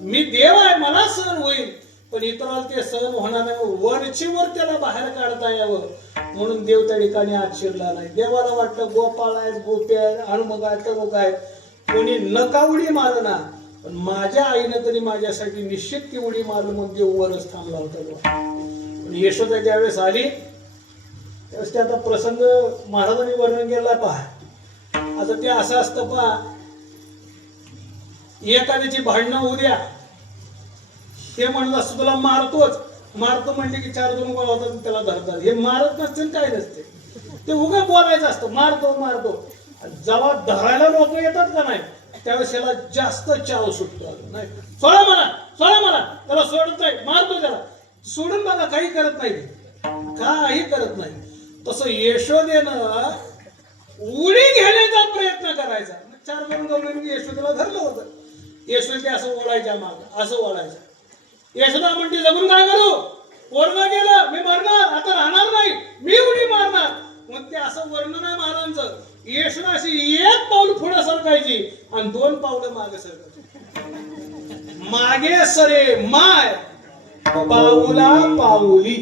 मी देव आहे, मला सहन होईल, पण इतराला ते सहन होणार नाही. वरची वर त्याला बाहेर काढता यावं म्हणून देव त्या ठिकाणी आत शिरला नाही. देवाला वाटलं गोपाळ आहेत, गोपी आहेत, हनुमग आहेत, तरुक आहेत, कोणी नका उडी मारना, पण माझ्या आईनं तरी माझ्यासाठी निश्चित ती उडी मारली म्हणून देव वरच थांबला होता. पण यशोदा ज्यावेळेस आली त्यावेळेस त्याचा प्रसंग महाराजांनी वर्णन केला. पहा, आता ते असं असतं, पहा, एखाद्याची भांडणं होऊ द्या, हे म्हणलं असतं तुला मारतोच, मारतो म्हणले की 4 जण गोळा होतात त्याला धरतात. हे मारत नसते, काय नसते, ते उगा बोलायचं असतं, मारतो मारतो. जेव्हा धरायला लोक येतात का नाही त्यावेळेस याला जास्त चाव सुटतो. नाही, सोडा मला, सोडा मला, त्याला सोडत नाही, मारतो त्याला. सोडून बघा, काही करत नाही, काही करत नाही. तसं यशोदेनं उडी घेण्याचा प्रयत्न करायचा. 4 जण गवळणी यशोदेला धरलं होतं. यशोदे असं ओढायच्या माग, असं ओढायचं. यशोदा म्हणते जगून काय करू, पोरगं गेलं, मी मरणार, आता राहणार नाही, मी उडी मारणार. मग ते असं वर्णन आहे महाराजांचं. यशोदा अशी 1 पाऊल पुढे सरकायची आणि 2 पावलं मागे सरकायची. मागे सरे माय, पाऊला पाऊली,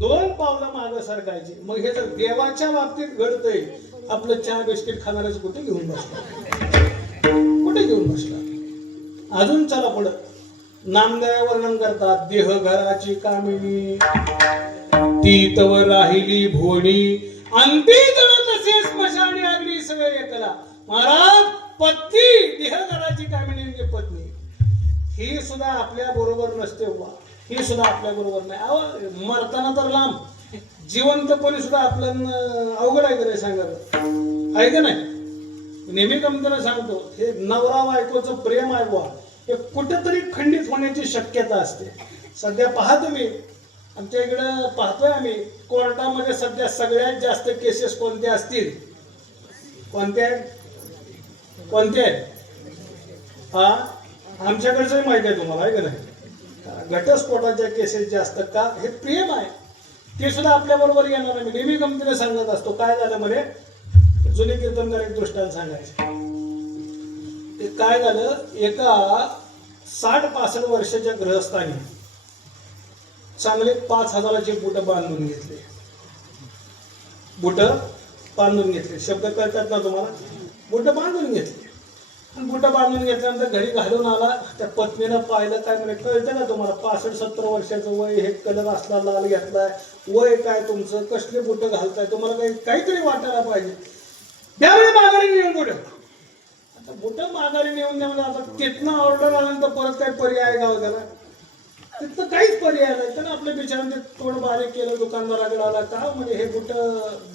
2 पावलं मागे सरकायची. मग हे जर देवाच्या बाबतीत घडतंय, आपलं चहा बिस्किट खाणाऱ्याच कुठे घेऊन बसला, कुठे घेऊन बसला. अजून चला पुढं. नामदेव वर्णन करतात, देह घराची कामिनी, ती तव राहिली भोणी, अंती जळत असे स्मशानी अग्नी सगळे एकला. महाराज, पत्नी देह घराची कामिनी म्हणजे पत्नी, ही सुद्धा आपल्या बरोबर नसते बा, ही सुद्धा आपल्या बरोबर नाही. अहो, मरताना तर लांब, जिवंतपणी सुद्धा आपलं अवघड आहे का नाही सांगायला, आहे का नाही? नेहमी कमताना सांगतो, हे नवरा बायकोचं प्रेम आहे बुवा, हे कुठेतरी खंडित होण्याची शक्यता असते. सध्या पहा तुम्ही, आमच्या इकडं पाहतोय आम्ही, कोर्टामध्ये सध्या सगळ्यात जास्त केसेस कोणत्या असतील? कोणत्या कोणत्या आहेत? हा, आमच्याकडचंही माहिती आहे तुम्हाला, आहे का नाही? घटस्फोटाच्या केसेस जास्त. का? हे प्रेम आहे, ते सुद्धा आपल्या बरोबर येणार नाही. नेहमी गमतीने सांगत असतो, काय झालं म्हणे, जुने कीर्तनकार एक दृष्टांत सांगायचे. ते काय झालं, एका 60-65 वर्षाच्या गृहस्थाने चांगले 5,000चे बुट बांधून घेतले. बुट बांधून घेतले, शब्द कळतात ना तुम्हाला? बुट बांधून घेतले. आणि बुट बांधून घेतल्यानंतर घरी घालून आला. त्या पत्नीनं पाहिलं, काय म्हणे, कळतं ना तुम्हाला, 65-70 वर्षाचं वय, हे कलर असला लाल घेतलाय, वय काय तुमचं, कसले बुट घालताय, तुम्हाला काहीतरी वाटायला पाहिजे, त्यावेळी माघारी नेऊन बुट. आता बुट माघारी नेऊन द्या म्हणजे आता तिथनं ऑर्डर आल्यानंतर परत काय पर्याय गाव त्याला, तिथं काहीच पर्याय नाही. त्यानं आपल्या बिचाराने थोडं बारीक केलं, दुकानदाराकडे आला, का म्हणजे हे बुट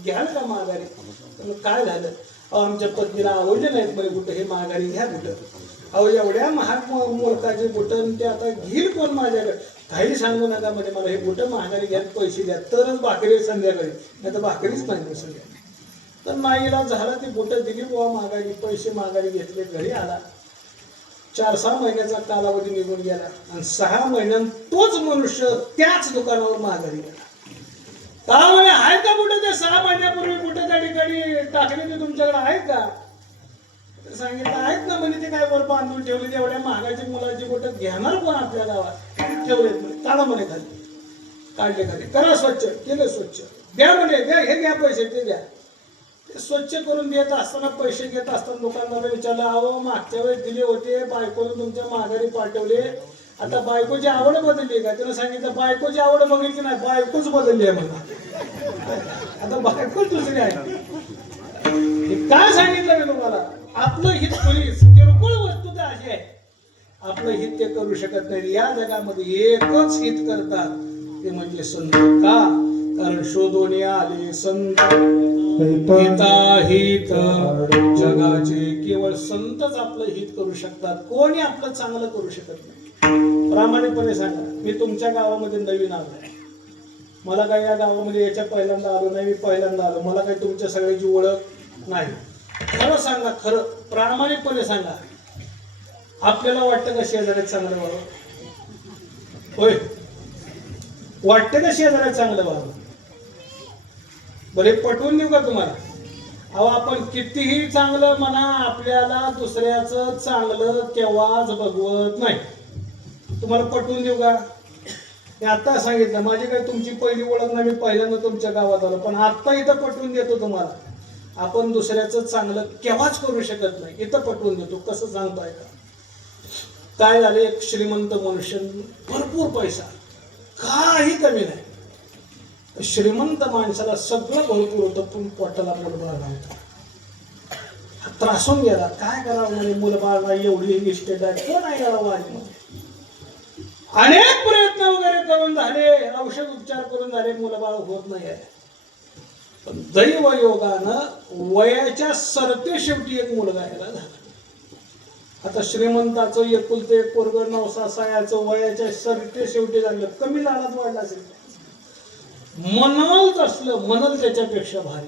घ्याल का माघारी? काय झालं? आमच्या पत्नीला आवडले नाहीत म्हणजे बुट, हे माघारी घ्या बुट. अहो, एवढ्या महाग मोलकाचे बुट, ते आता घेईल कोण माझ्याकडे? काही सांगू नका म्हणजे, मला हे बुट माघारी घ्या, पैसे द्या, तरच भाकरी संध्याकाळी, नाही तर भाकरीच नाही संध्याकाळी. तर नाईला झाला, ती बुट दिली बुवा माघारी, पैसे माघारी घेतले, घरी आला. 4-6 महिन्याचा कालावधी निघून गेला आणि 6 महिन्यात तोच मनुष्य त्याच दुकानावर माघारी गेला. का म्हणे, आहे का बुट? ते 6 महिन्यापूर्वी बुट त्या ठिकाणी टाकले, ते तुमच्याकडे आहेत का? सांगितलं आहेत ना म्हणे. ते काय वर बांधून ठेवले, एवढ्या महागाची मुलाची बुट घेणार कोण आपल्या गावात? ठेवलेत म्हणे, काढा म्हणे खाली. काढले खाली, करा स्वच्छ, केलं स्वच्छ, द्या म्हणे, द्या, हे घ्या पैसे, ते द्या. ते स्वच्छ करून देत असताना पैसे घेत असताना दुकानदाराला विचारलं, अहो मागच्या वेळेस दिले होते, बायकोने तुमच्या माघारी पाठवले, आता बायकोची आवड बदलली का? त्यानं सांगितलं बायकोची आवड बघितली नाही, बायकोच बदलली आहे म्हणा, आता बायकोच दुसरी आहे. हे काय सांगितलं मी तुम्हाला? आपलं हित पोलीस किरकोळ वस्तू तर अशी आहे, आपलं हित ते करू शकत नाही. या जगामध्ये एकच हित करतात, ते म्हणजे संत. का? कारण शोधून आले संत हिताहित जगाचे. केवळ संतच आपलं हित करू शकतात, कोणी आपलं चांगलं करू शकत नाही. प्रामाणिकपणे सांगा, मी तुमच्या गावामध्ये नवीन आलो, मला काही या गावामध्ये याच्या पहिल्यांदा आलो नाही, मी पहिल्यांदा आलो, मला काही तुमच्या सगळ्याची ओळख नाही. खरं सांगा, खरं प्रामाणिकपणे सांगा, आपल्याला वाटतं का शेजाऱ्यात चांगलं व्हावं? होय, वाटतं का शेजाऱ्यात चांगलं व्हावं? बरे पटवून देऊ का तुम्हाला? अहो आपण कितीही चांगलं म्हणा, आपल्याला दुसऱ्याचं चांगलं केव्हाच बघवत नाही. तुम्हाला पटवून देऊ का? मी आता सांगितलं, माझी काही तुमची पहिली ओळख नाही, मी पहिल्यांदा तुमच्या गावात आलो, पण आता इथं पटवून देतो तुम्हाला, आपण दुसऱ्याचं चांगलं केव्हाच करू शकत नाही. इथं पटवून देतो. कसं सांगताय का? काय झाले, एक श्रीमंत मनुष्य, भरपूर पैसा, काही कमी नाही, श्रीमंत माणसाला सगळं भरपूर होतं, पण पोटाला मुलबाळ नव्हता. त्रासून गेला, काय करावं म्हणे, मुलबाळला एवढी इस्टेट आहे, कोण आहे याला वारीमध्ये? अनेक प्रयत्न वगैरे करून झाले, औषध उपचार करून झाले, मुलबाळ होत नाही आहे. पण दैव योगानं वयाच्या सरते शेवटी एक मुलगा यायला झाला. आता श्रीमंताचं एकुलते एक पोरग नवसासायाचं वयाच्या सरते शेवटी झालं, कमी लाडात वाढला असेल, मनवलच असलं, मनल त्याच्यापेक्षा भारी,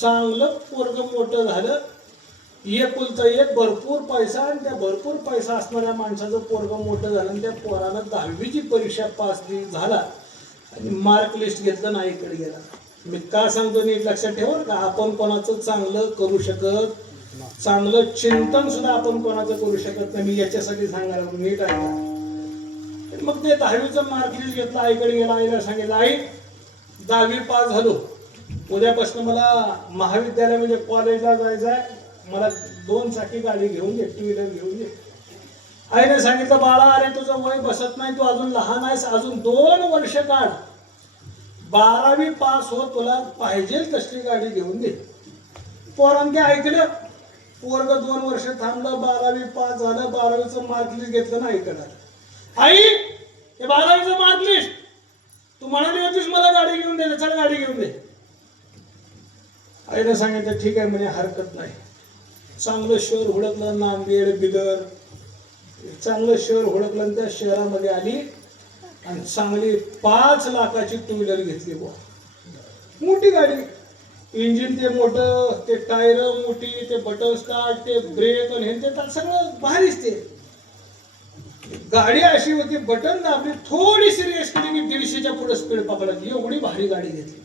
चांगलं पोरग मोठं झालं, एकुलता एक, भरपूर पैसा, आणि त्या भरपूर पैसा असणाऱ्या माणसाचं पोरग मोठं झालं, आणि त्या पोरानं 10वीची परीक्षा पास झाला आणि मार्क लिस्ट घेतलं, नाहीकडे गेला. मी का सांगतो नीट लक्षात ठेवा का, आपण कोणाचं चांगलं करू शकत, चांगलं चिंतन सुद्धा आपण कोणाचं करू शकत नाही. मी याच्यासाठी सांगायला, नीट ऐका. मग ते 10वीचं मार्क लिस्ट घेतलं, आईकडे गेला, आईला सांगितलं, आई 10वी पास झालो, उद्यापासून मला महाविद्यालय म्हणजे कॉलेजला जायचं आहे, मला 2 चाकी गाडी घेऊन दे, 2 व्हीलर घेऊन दे. आईने सांगितलं, बाळा अरे तुझं वय बसत नाही, तू अजून लहान आहेस, अजून 2 वर्ष काढ, 12वी पास हो, तुला पाहिजे तसली गाडी घेऊन दे. पोरांनी ते ऐकलं, पोरग 2 वर्ष थांबलं, 12वी पास झालं, 12वीचं मार्क लिस्ट घेतलं, नाही ऐकलं. आई हे 12वीचं मार्क लिस्ट, तू म्हणाली होतीस मला गाडी घेऊन दे, चल गाडी घेऊन दे. आईने सांगितलं ठीक आहे म्हणे, हरकत नाही. चांगलं शहर हुडकलं, नांदेड, बिदर, चांगलं शहर हुडकलं, आणि त्या शहरामध्ये आली आणि चांगली 5 लाखाची 2 व्हीलर घेतली. बुवा मोठी गाडी, इंजिन ते मोठं, ते टायर मोठी, ते बटन स्टार्ट, ते ब्रेक, आणि हे ते सगळं भारीच. ते गाडी अशी होती, बटन दाबली, थोडीशी रेस केली की 150च्या पुढे स्पीड पकडायची, एवढी भारी गाडी घेतली.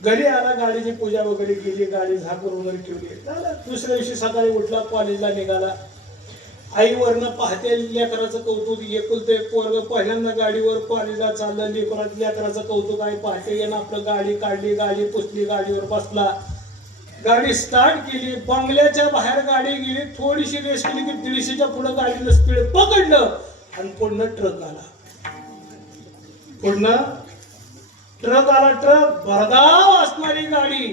घरी आला, गाडीची पूजा वगैरे केली, गाडी झाकून वगैरे ठेवली, झालं. दुसऱ्या दिवशी सकाळी उठला, कॉलेजला निघाला. आईवरनं पाहते लेकराचं कौतुक, एकुलते पोरग पहिल्यांदा गाडीवर कॉलेजला चाललं, लेकराचं कौतुक आहे. पहाटे येणं, आपलं गाडी काढली, गाडी पुसली, गाडीवर बसला, गाडी स्टार्ट केली, बंगल्याच्या बाहेर गाडी गेली, थोडीशी रेस केली की 150च्या पुढे गाडीनं स्पीड पकडलं, आणि पुढनं ट्रक आला. पुढनं ट्रक आला, ट्रक भरधाव असणारी गाडी,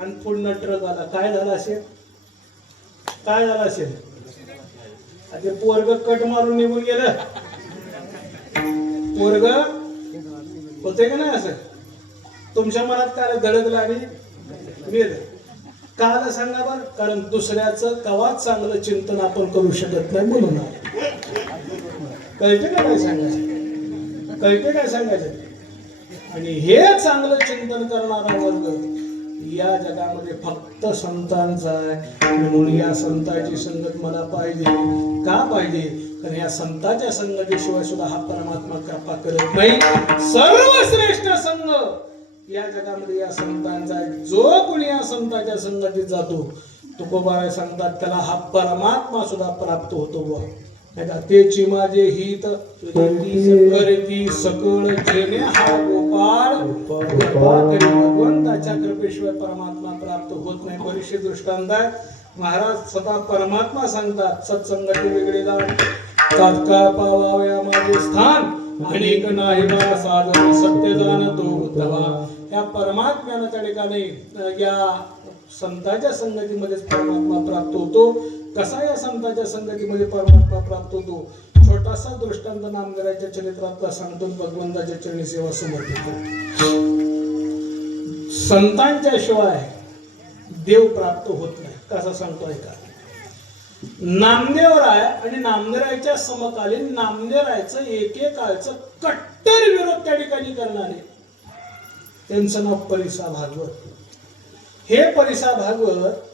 आणि पुढनं ट्रक आला. काय झालं असेल, काय झालं असेल? ते पोरग कट मारून निघून गेलं. पोरग होते का नाही असं? तुमच्या मनात काय धडकलं आणि गेलं? का सांगा बरं? कारण दुसऱ्याचं कवाच चांगलं चिंतन आपण करू शकत नाही म्हणून. कळते का काय सांगायचं? कळते काय सांगायचं? आणि हे चांगलं चिंतन करणारा वर्ग या जगामध्ये फक्त संतांचा आहे. म्हणून या संतांची संगत मला पाहिजे. का पाहिजे? कारण या संतांच्या संगतीशिवाय सुद्धा हा परमात्मा कृपा करत नाही. सर्वश्रेष्ठ संघ या जगामध्ये या संतांचा आहे. जो कोणी या संतांच्या संगतीत जातो, तुकोबाराय सांगतात त्याला हा परमात्मा सुद्धा प्राप्त होतो. तेची माझे हित करती सकळ जेणे हा गोपाळ भगवंताच्या कृपेशिवाय परमात्मा प्राप्त होत नाही. बरीचशी दृष्टांत आहे. महाराज स्वतः परमात्मा सांगतात सत्संगती वेगळे जाण तात्काळ पावाव्या माझे स्थान अनेक नाही बा साधन सत्य जाणतो उद्धवा. या परमात्म्यानं त्या ठिकाणी या संतांच्या संगतीमध्ये परमात्मा प्राप्त होतो. कसा या संतांच्या संगतीमध्ये परमात्मा प्राप्त होतो? छोटासा दृष्टांत नामदेवाच्या चरित्रातला सांगतो. भगवंताच्या चरणी सेवा समर्पित संतांच्या शिवाय देव प्राप्त होत नाही. कसा सांगतो ऐका. नामदेवराय आणि नामदेवरायच्या समकालीन नामदेवरायचं एकेकाळचं कट्टर विरोध त्या ठिकाणी करणारे त्यांचं नाव परिसा भागवत. हे परिसा भागवत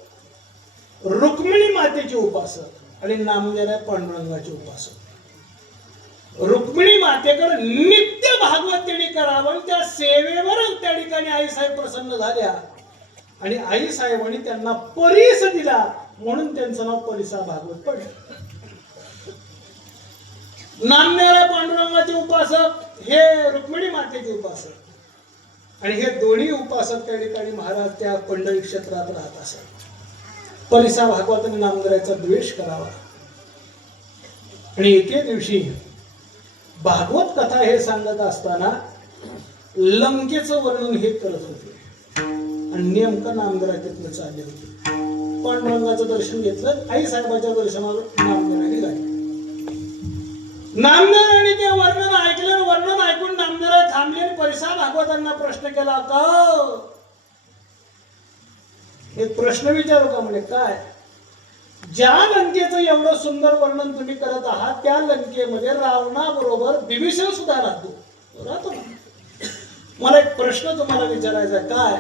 रुक्मिणी मातेचे उपासक आणि नामदेवराय पांडुरंगाचे उपासक. रुक्मिणी मातेकडे नित्य भागवत त्यांनी करावं. त्या सेवेवर त्या ठिकाणी आईसाहेब प्रसन्न झाल्या आणि आईसाहेबांनी त्यांना परीस दिला म्हणून त्यांचं नाव परिसा भागवत पडलं. नामदेवराय पांडुरंगाचे उपासक, हे रुक्मिणी मातेचे उपासक आणि हे दोन्ही उपासक त्या ठिकाणी महाराज त्या पंढरी क्षेत्रात राहत असत. परिसा भागवताने नामदेवरायचा द्वेष करावा आणि एके दिवशी भागवत कथा हे सांगत असताना लंकेचं वर्णन हे करत होते आणि नेमकं नामदेवराय तिथनं चालले होते. पांडुरंगाचं दर्शन घेतलं. आई साहेबाच्या दर्शनाला नामदेवराय गाडी. नामदेवरायने ते वर्णन ऐकलं. वर्णन ऐकून नामदेवराय थांबले आणि परिसा भागवतांना प्रश्न केला का एक प्रश्न विचारू का म्हणे. काय? ज्या लंकेचं एवढं सुंदर वर्णन तुम्ही करत आहात त्या लंकेमध्ये रावणाबरोबर विभीषण सुद्धा राहतो ना. मला एक प्रश्न तुम्हाला विचारायचा. काय?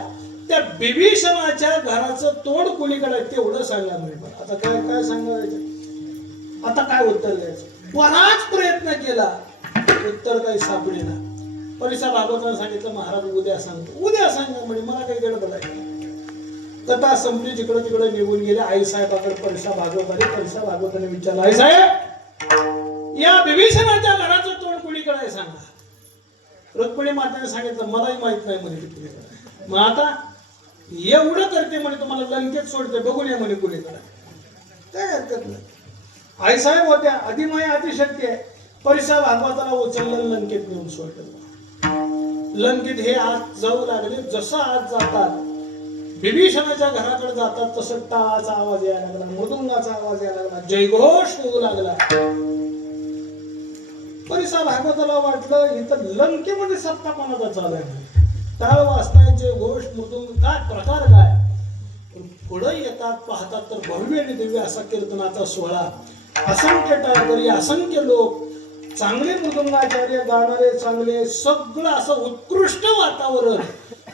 त्या विभीषणाच्या घराचं तोंड कुणीकडे तेवढं सांगा म्हणे. आता काय काय सांगायचं? आता काय उत्तर द्यायचं? बराच प्रयत्न केला, उत्तर काही सापडेना. परिसा भागवतांना सांगितलं महाराज उद्या सांगतो. उद्या सांगा म्हणे. मला काही गडबड आहे. कथा संपली. जिकडं तिकडं निघून गेले. आई साहेबाकडे परिसा भागवत आले. परिसा भागवताने विचारलं आई साहेब या विभीषणाच्या घराचं तोंड कुणीकडे आहे सांगा. रुक्मिणी मातेने सांगितलं मलाही माहित नाही म्हणे कुणीकडे. मग आता एवढं करते म्हणे तुम्हाला लंकेत सोडते बघून या म्हणे कुणीकडे. काय हरकत नाही. आई साहेब होत्या अधिमाय अतिशक्ती आहे. परिसा भागवताला उचललं लंकेत नेऊन सोडलं. लंकेत हे आज जाऊ लागले. जसं आज जातात विभीषणाच्या घराकडे जातात तसं टाळाचा आवाज यायला लागला, मृदुंगाचा आवाज यायला लागला, जयघोष होऊ लागला. परिसा भागवताला वाटलं इथं लंकेमध्ये सत्ता कोणाचा चालू आहे. टाळ वाजताय, जयघोष, मृदुंग, काय प्रकार काय. पुढे येतात पाहतात तर भव्य आणि दिव्य असा कीर्तनाचा सोहळा. असंख्य टाळकरी, असंख्य लोक, चांगले मृदुंगाचार्य, गाणारे चांगले, सगळं असं उत्कृष्ट वातावरण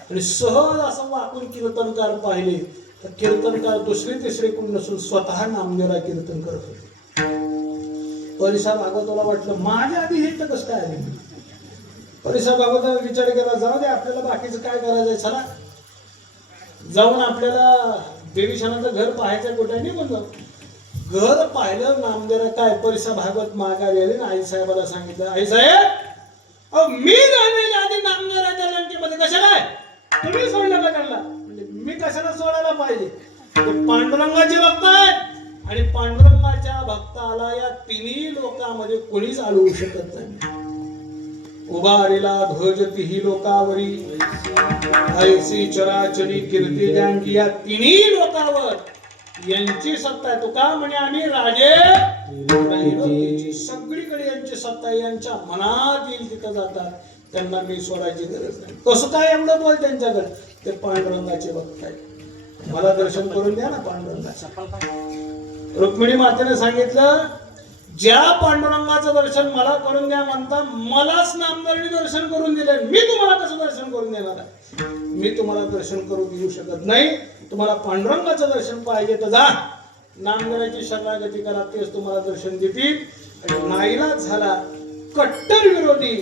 आणि सहज असं वाकून कीर्तनकार पाहिले तर कीर्तनकार दुसरे तिसरे कोण नसून स्वतः नामदेवराय कीर्तन करत होते. परिसा भागवताला वाटलं माझ्या आधी हे तर कसं काय आले. परिसा भागवताला विचार केला जाऊ दे आपल्याला बाकीचं काय करायचंय. चला जाऊन आपल्याला विभीषणाचं घर पाहायचं कुठे नाही. म्हणलं घर पाहिलं. नामदेवराय काय परिसा भागवत माघारी आले ना आई साहेबाला सांगितलं आई साहेब अहो मी जाण्याच्या आधी नामदेवरायच्या लंकेमध्ये कशाला आहे तुम्ही सोडलं का त्यांना. म्हणजे मी कशाला सोडायला पाहिजे. ते पांडुरंगाचे भक्त आहेत आणि पांडुरंगाच्या भक्ताला या तिन्ही लोकांमध्ये कोणीच अडवू शकत नाही. उभारीला ध्वज तिही लोकावरी ऐसी चराचरी कीर्ती जानकी. या तिन्ही लोकांवर यांची सत्ता आहे. तुका म्हणे आम्ही राजे सगळीकडे यांची सत्ता आहे. यांच्या मनात येईल तिथं जातात. त्यांना मी सोडायची गरज नाही. कसं काय एवढं बोल त्यांच्याकडे. ते पांडुरंगाचे भक्त आहेत. मला दर्शन करून द्या ना पांडुरंगाचं. रुक्मिणी मातेने सांगितलं ज्या पांडुरंगाचं दर्शन मला करून द्या म्हणता मलाच नामदेवरायने दर्शन करून दिले. मी तुम्हाला कसं दर्शन करून देणार आहे. मी तुम्हाला दर्शन करून देऊ शकत नाही. तुम्हाला पांडुरंगाचं दर्शन पाहिजे तर जा नामदेवरायची शरणागती करा तेच तुम्हाला दर्शन देतील. आणि नाईलाज झाला कट्टर विरोधी.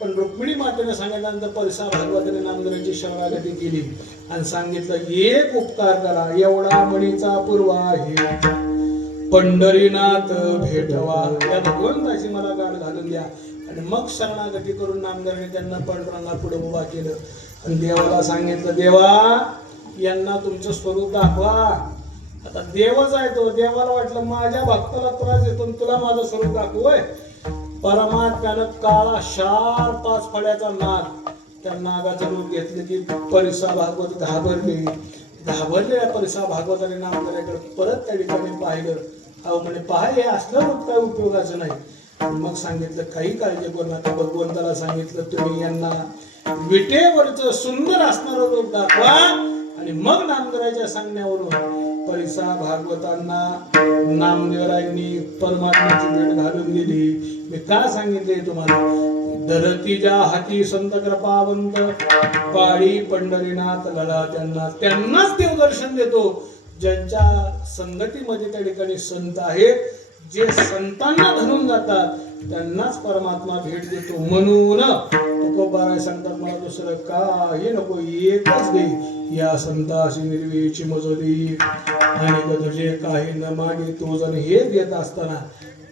पण रुक्मिणी मातेने सांगितल्यानंतर परिसा भागवताने नामदेवरायची शरणागती केली आणि सांगितलं एक उपकार करा. एवढा मणीचा पूर्वा आहे पंढरीनाथ भेटवा या भगवंताची मला गाठ घालून द्या. आणि मग शरणागती करून नामदेवाने त्यांना पांडुरंगा पुढे उभा केलं आणि देवाला सांगितलं, देवा यांना तुमचं स्वरूप दाखवा. आता देवच आहे तो. देवाला वाटलं माझ्या भक्ताला त्रास देतो आणि तुला माझं स्वरूप दाखवूय. परमात्म्यानं काळा शार 5 फड्याचा नाग त्या नागाचं रूप घेतले की परिसा भागवत घाबरलेल्या परिसा भागवताने नामदेवाकडे परत त्या ठिकाणी पाहिलं. अहो म्हणे पहा हे असलं रूप काय उपयोगाचं नाही. मग सांगितलं काही काळजी करू नका. भगवंताला सांगितलं तुम्ही यांना विटेवरचं सुंदर असणारं रूप दाखवा. आणि मग नामदेवाच्या सांगण्यावरून परिसा भागवतांना नामदेवरायांनी परमात्म्याची भेट घालून दिली. मी का सांगितले तुम्हाला, धरतीच्या हाती संत कृपावंत पाळी पंढरीनाथ लढा त्यांनाच देव दर्शन देतो ज्यांच्या संगतीमध्ये त्या ठिकाणी संत आहेत. जे संतांना धरून जातात त्यांनाच परमात्मा भेट देतो. म्हणून तुकोबाराय सांगतात मला दुसरं काही नको, एकच दे या संताशी निर्वेची मजोरी आणि तुझे काही न मागे तो जण हे देत असताना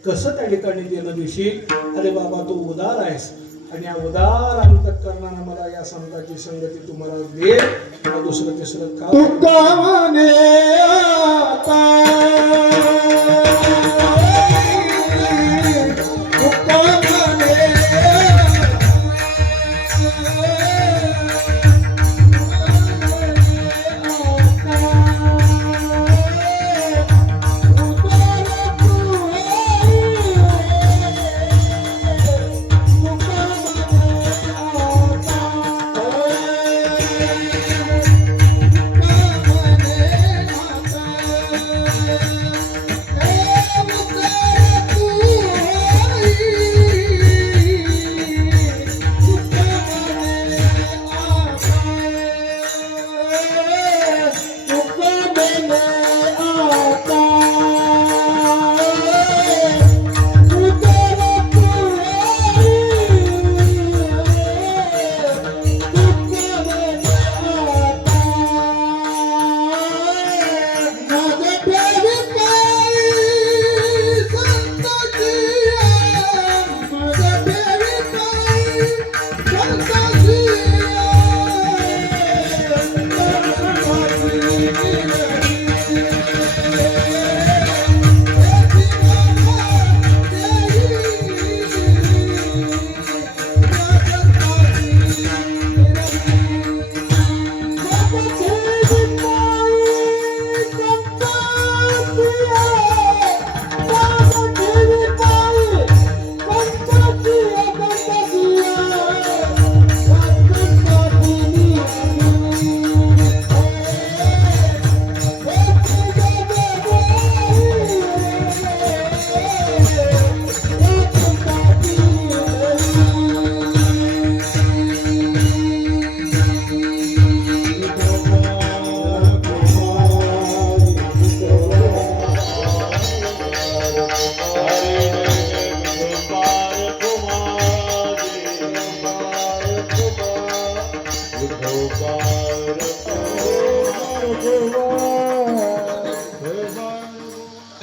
कसं त्या ठिकाणी देणं देशील. अरे बाबा तू उदार आहेस आणि या उदार अंतःकरणाने मला या संताची संगती तुम्हाला दे. मला दुसरं तिसरं का तुका म्हणे आता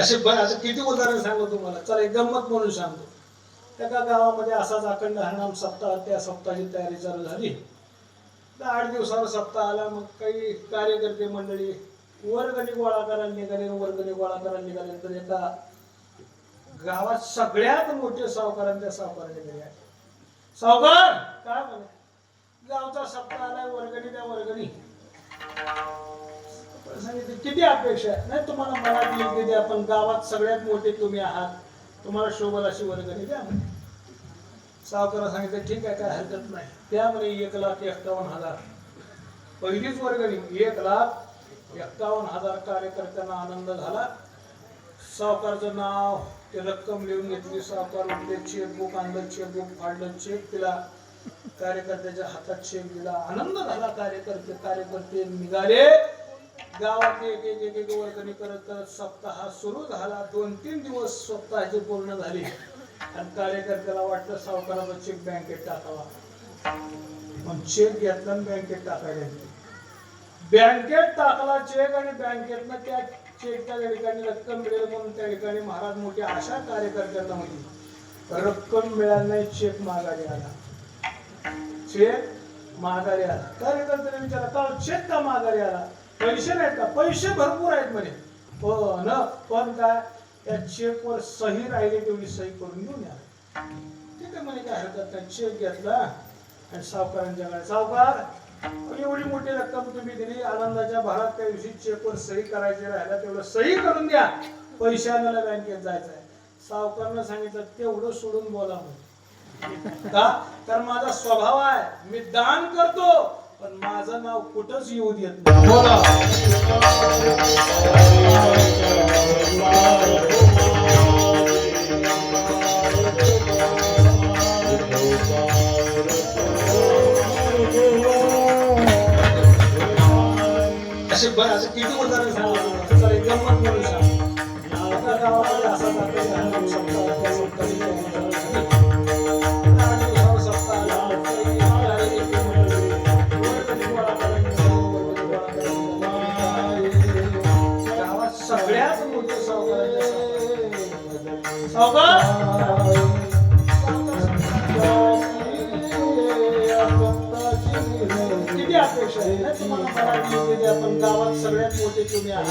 असे असं किती उदाहरण सांगू तुम्हाला. चला एक गंमत म्हणून सांगतो. एका गावामध्ये असाच अखंड हरिनाम सप्ताह, त्या सप्ताहाची तयारी चालू झाली. 8 दिवसावर सप्ताह आला. मग काही कार्यकर्ते मंडळी वर्गणी गोळा करायला निघाले. वर्गणी गोळा करायला निघाले तर एका गावात सगळ्यात मोठे सावकारांच्या सावकाराने गेले. सावकार काय म्हणे, गावचा सप्ताह आलाय, वर्गणी द्या वर्गणी. सांगितलं किती अपेक्षा आहे. नाही तुम्हाला मनात येईल की द्या, पण गावात सगळ्यात मोठे तुम्ही आहात, तुम्हाला शोभल अशी वर्गणी द्या म्हणे. सावकारा सांगितलं ठीक आहे, काय हरकत नाही. त्यामुळे 1,51,000 पहिलीच वर्गणी. 1,51,000 कार्यकर्त्यांना आनंद झाला. सावकारचं नाव, ते रक्कम लिहून घेतली. सावकार उठले, चेकबुक आणलं, चेकबुक फाडलं, चेक दिला, कार्यकर्त्याच्या हातात चेक दिला. आनंद झाला. कार्यकर्ते निघाले. गावात एक वर्गणी करत करत सप्ताह सुरू झाला. 2-3 दिवस सप्ताहाचे पूर्ण झाले आणि कार्यकर्त्याला वाटलं सावकाराचा चेक बँकेत टाकावा. मग चेक घेतला आणि बँकेत टाकायला. बँकेत टाकला चेक आणि बँकेतनं त्या चेकच्या त्या ठिकाणी रक्कम मिळेल म्हणून त्या ठिकाणी महाराज मोठी आशा कार्यकर्त्यांना होती. रक्कम मिळाली नाही, चेक माघारी आला. चेक माघारी आला. कार्यकर्त्याने विचारला का चेक का माघारी आला? पैसे नाहीत का? पैसे भरपूर आहेत म्हणे. पण काय त्या चेकवर सही राहिली तेवढी सही करून घेऊन या. ठीक आहे म्हणे, काय हरकत नाही. चेक घेतला आणि सावकारांच्या कडे, सावकार एवढी मोठी रक्कम तुम्ही दिली, आनंदाच्या भरात त्या दिवशी चेकवर सही करायची राहिला, तेवढं सही करून द्या, पैसे आणायला बँकेत जायचंय. सावकारनं सांगितलं तेवढं सोडून बोला म्हणे. का? तर माझा स्वभाव आहे, मी दान करतो पण माझं नाव कुठंच येऊ देत नाही. बोला. असं किती उदाहरण सांगितलं, चला एक गंमत म्हणून सांग. एका गावामध्ये असा दाखल झाला, सप्ताह त्या सप्ताहाची गंमत झाली. 8 दिवसावर सप्ताह आला. गावात सगळ्यात मोठे सावकारांच्या सावकार किती अपेक्षा आहे ना तुम्हाला मराठी आपण गावात सगळ्यात मोठे तुम्ही आहात.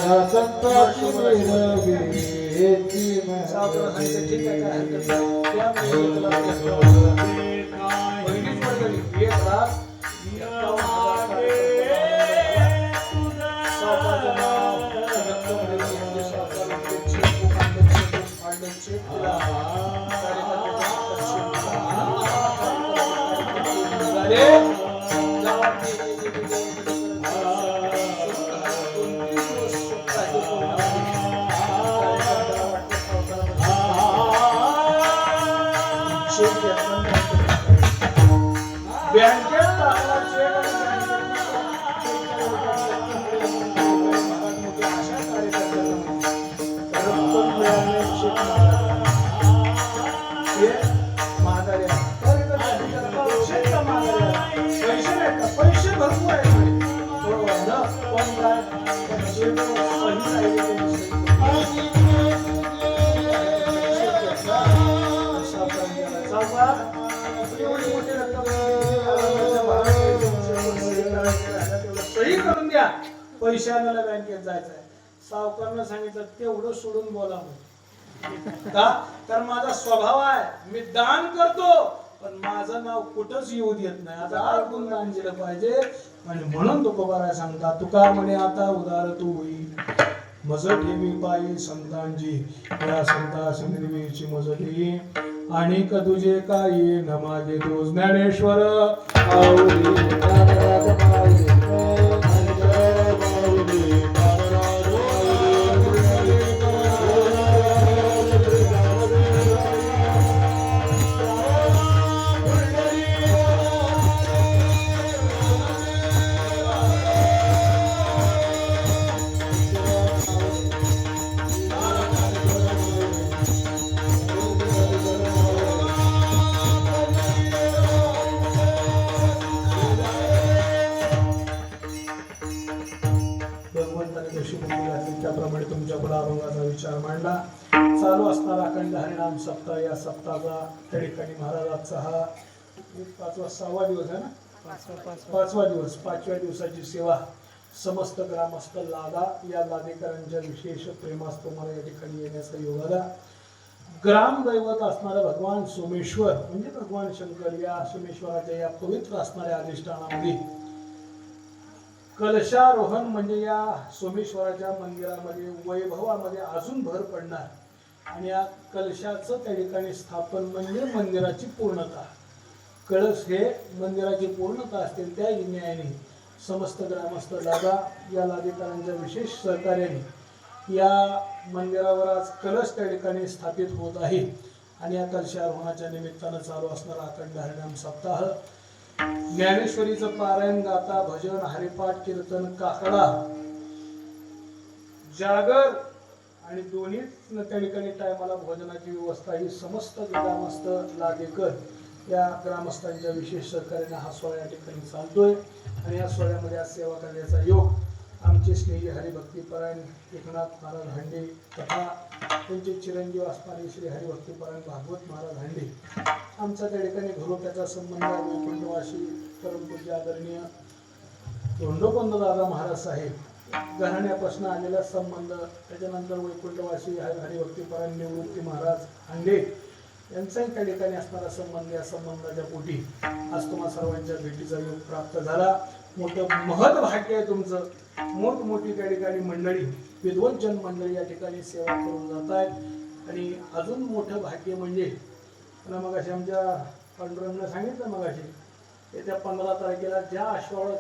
सावकार सांगितलं ठीक आहे, काय हरकत नाही. त्या महिन्याला बहिणीच वर्गणी 1 लाख 51,000 सावकाराचं नाव, रक्कम दिली, म्हणजे सावकारांचे चेक फाडले, चेक दिला. बँकेत टाकला चेक अशा कार्यकर्त्यांना रक्कम मिळाली, चेक माघारी आला. चेक का माघारी आला? पैसे नाहीत का? पैसे भरपूर आहेत म्हणे. पण काय चेकवर सही राहिली तेवढी सही. एवढी मोठी रक्कम सही करून द्या, पैसे आणायला बँकेत जायचंय. सावकारनं सांगितलं तेवढं सोडून बोला म्हणे. का? तर माझा स्वभाव आहे, मी दान करतो पण माझं नाव कुठंच येऊ देत नाही. आता काय कोण दान दिलं पाहिजे? आणि म्हणून तुकोबाराय सांगता, तुका म्हणे आता उदार तू होई, मज ठेवी पायी संतांची, या संतास निर्वीची मज ठेवी, आणि तुझे काही न मागे तो ज्ञानेश्वर त्याप्रमाणे तुमच्याकडे अभंगाचा विचार मांडला. चालू असणारा अखंड हरिनाम सप्ताह, या सप्ताहाचा त्या ठिकाणी महाराजांचा हा 6वा दिवस आहे ना, 5वा दिवस. 5व्या दिवसाची सेवा समस्त ग्रामस्थ लादा या लादेकरांच्या विशेष प्रेमास तुम्हाला या ठिकाणी येण्याचा योग आला. ग्रामदैवत असणारा भगवान सोमेश्वर म्हणजे भगवान शंकर, या सोमेश्वराच्या या पवित्र असणाऱ्या अधिष्ठानामध्ये कलशारोहण म्हणजे या सोमेश्वराच्या मंदिरामध्ये वैभवामध्ये अजून भर पडणार. आणि या कलशाचं त्या ठिकाणी स्थापन म्हणजे मंदिराची पूर्णता. कळस हे मंदिराची पूर्णता असते. त्या न्यायाने समस्त ग्रामस्थ लादा या लादेकरांच्या विशेष सहकार्याने या मंदिरावर आज कलश त्या ठिकाणी स्थापित होत आहे. आणि या कलशारोहणाच्या निमित्तानं चालू असणारा अखंड हरिनाम सप्ताह, ज्ञानेश्वरीचं पारायण, गाथा, भजन, हरिपाठ, कीर्तन, काकडा, जागर आणि दोन्ही त्या ठिकाणी टायमाला भोजनाची व्यवस्था ही समस्त ग्रामस्थ लादेकर या ग्रामस्थांच्या विशेष सहकार्याने हा सोहळा या ठिकाणी चालतोय. आणि या सोहळ्यामध्ये आज सेवा करण्याचा योग आमचे स्नेही हरिभक्तीपरायण एकनाथ महाराज हांडे तथा त्यांचे चिरंजीव असणारे श्री हरिभक्तीपरायण भागवत महाराज हांडे आमचा त्या ठिकाणी घरोट्याचा संबंध आहे. वैकुंठवासी परमपूज्य आदरणीय धोंडोपंत दादा महाराज साहेब घराण्यापासून आलेला संबंध, त्याच्यानंतर वैकुंठवासी हरिभक्तीपरायण निवृत्ती महाराज हांडे यांचाही त्या ठिकाणी असणारा संबंध, या संबंधाच्या पोटी आज तुम्हा सर्वांच्या भेटीचा योग प्राप्त झाला. मोठं महत् भाग्य आहे तुमचं. मोठमोठी त्या ठिकाणी मंडळी, विद्वज्जन मंडळी या ठिकाणी सेवा करून जात आहेत. आणि अजून मोठं भाग्य म्हणजे मगाशी आमच्या पांडुरंगने सांगितलं मगाशी येत्या 15 तारखेला ज्या आश्वावर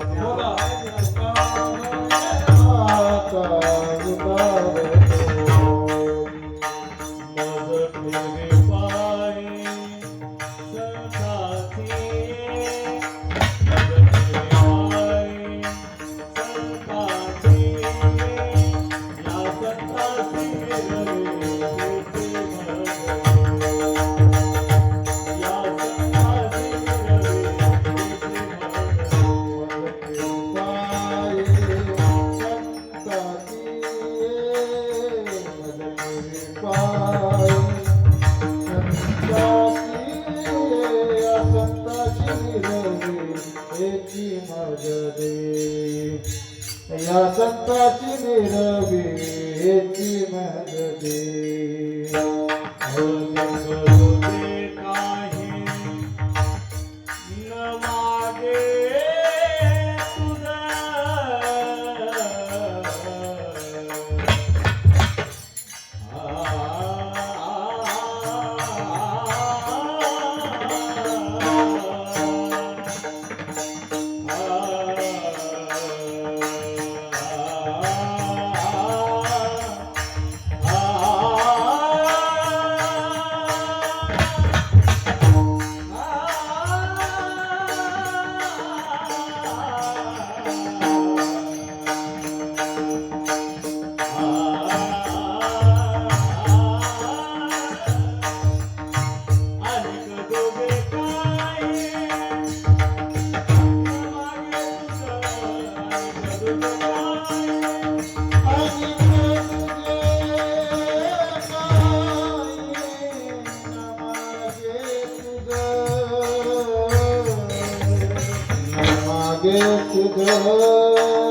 या संताची निरवेची मदते तुझ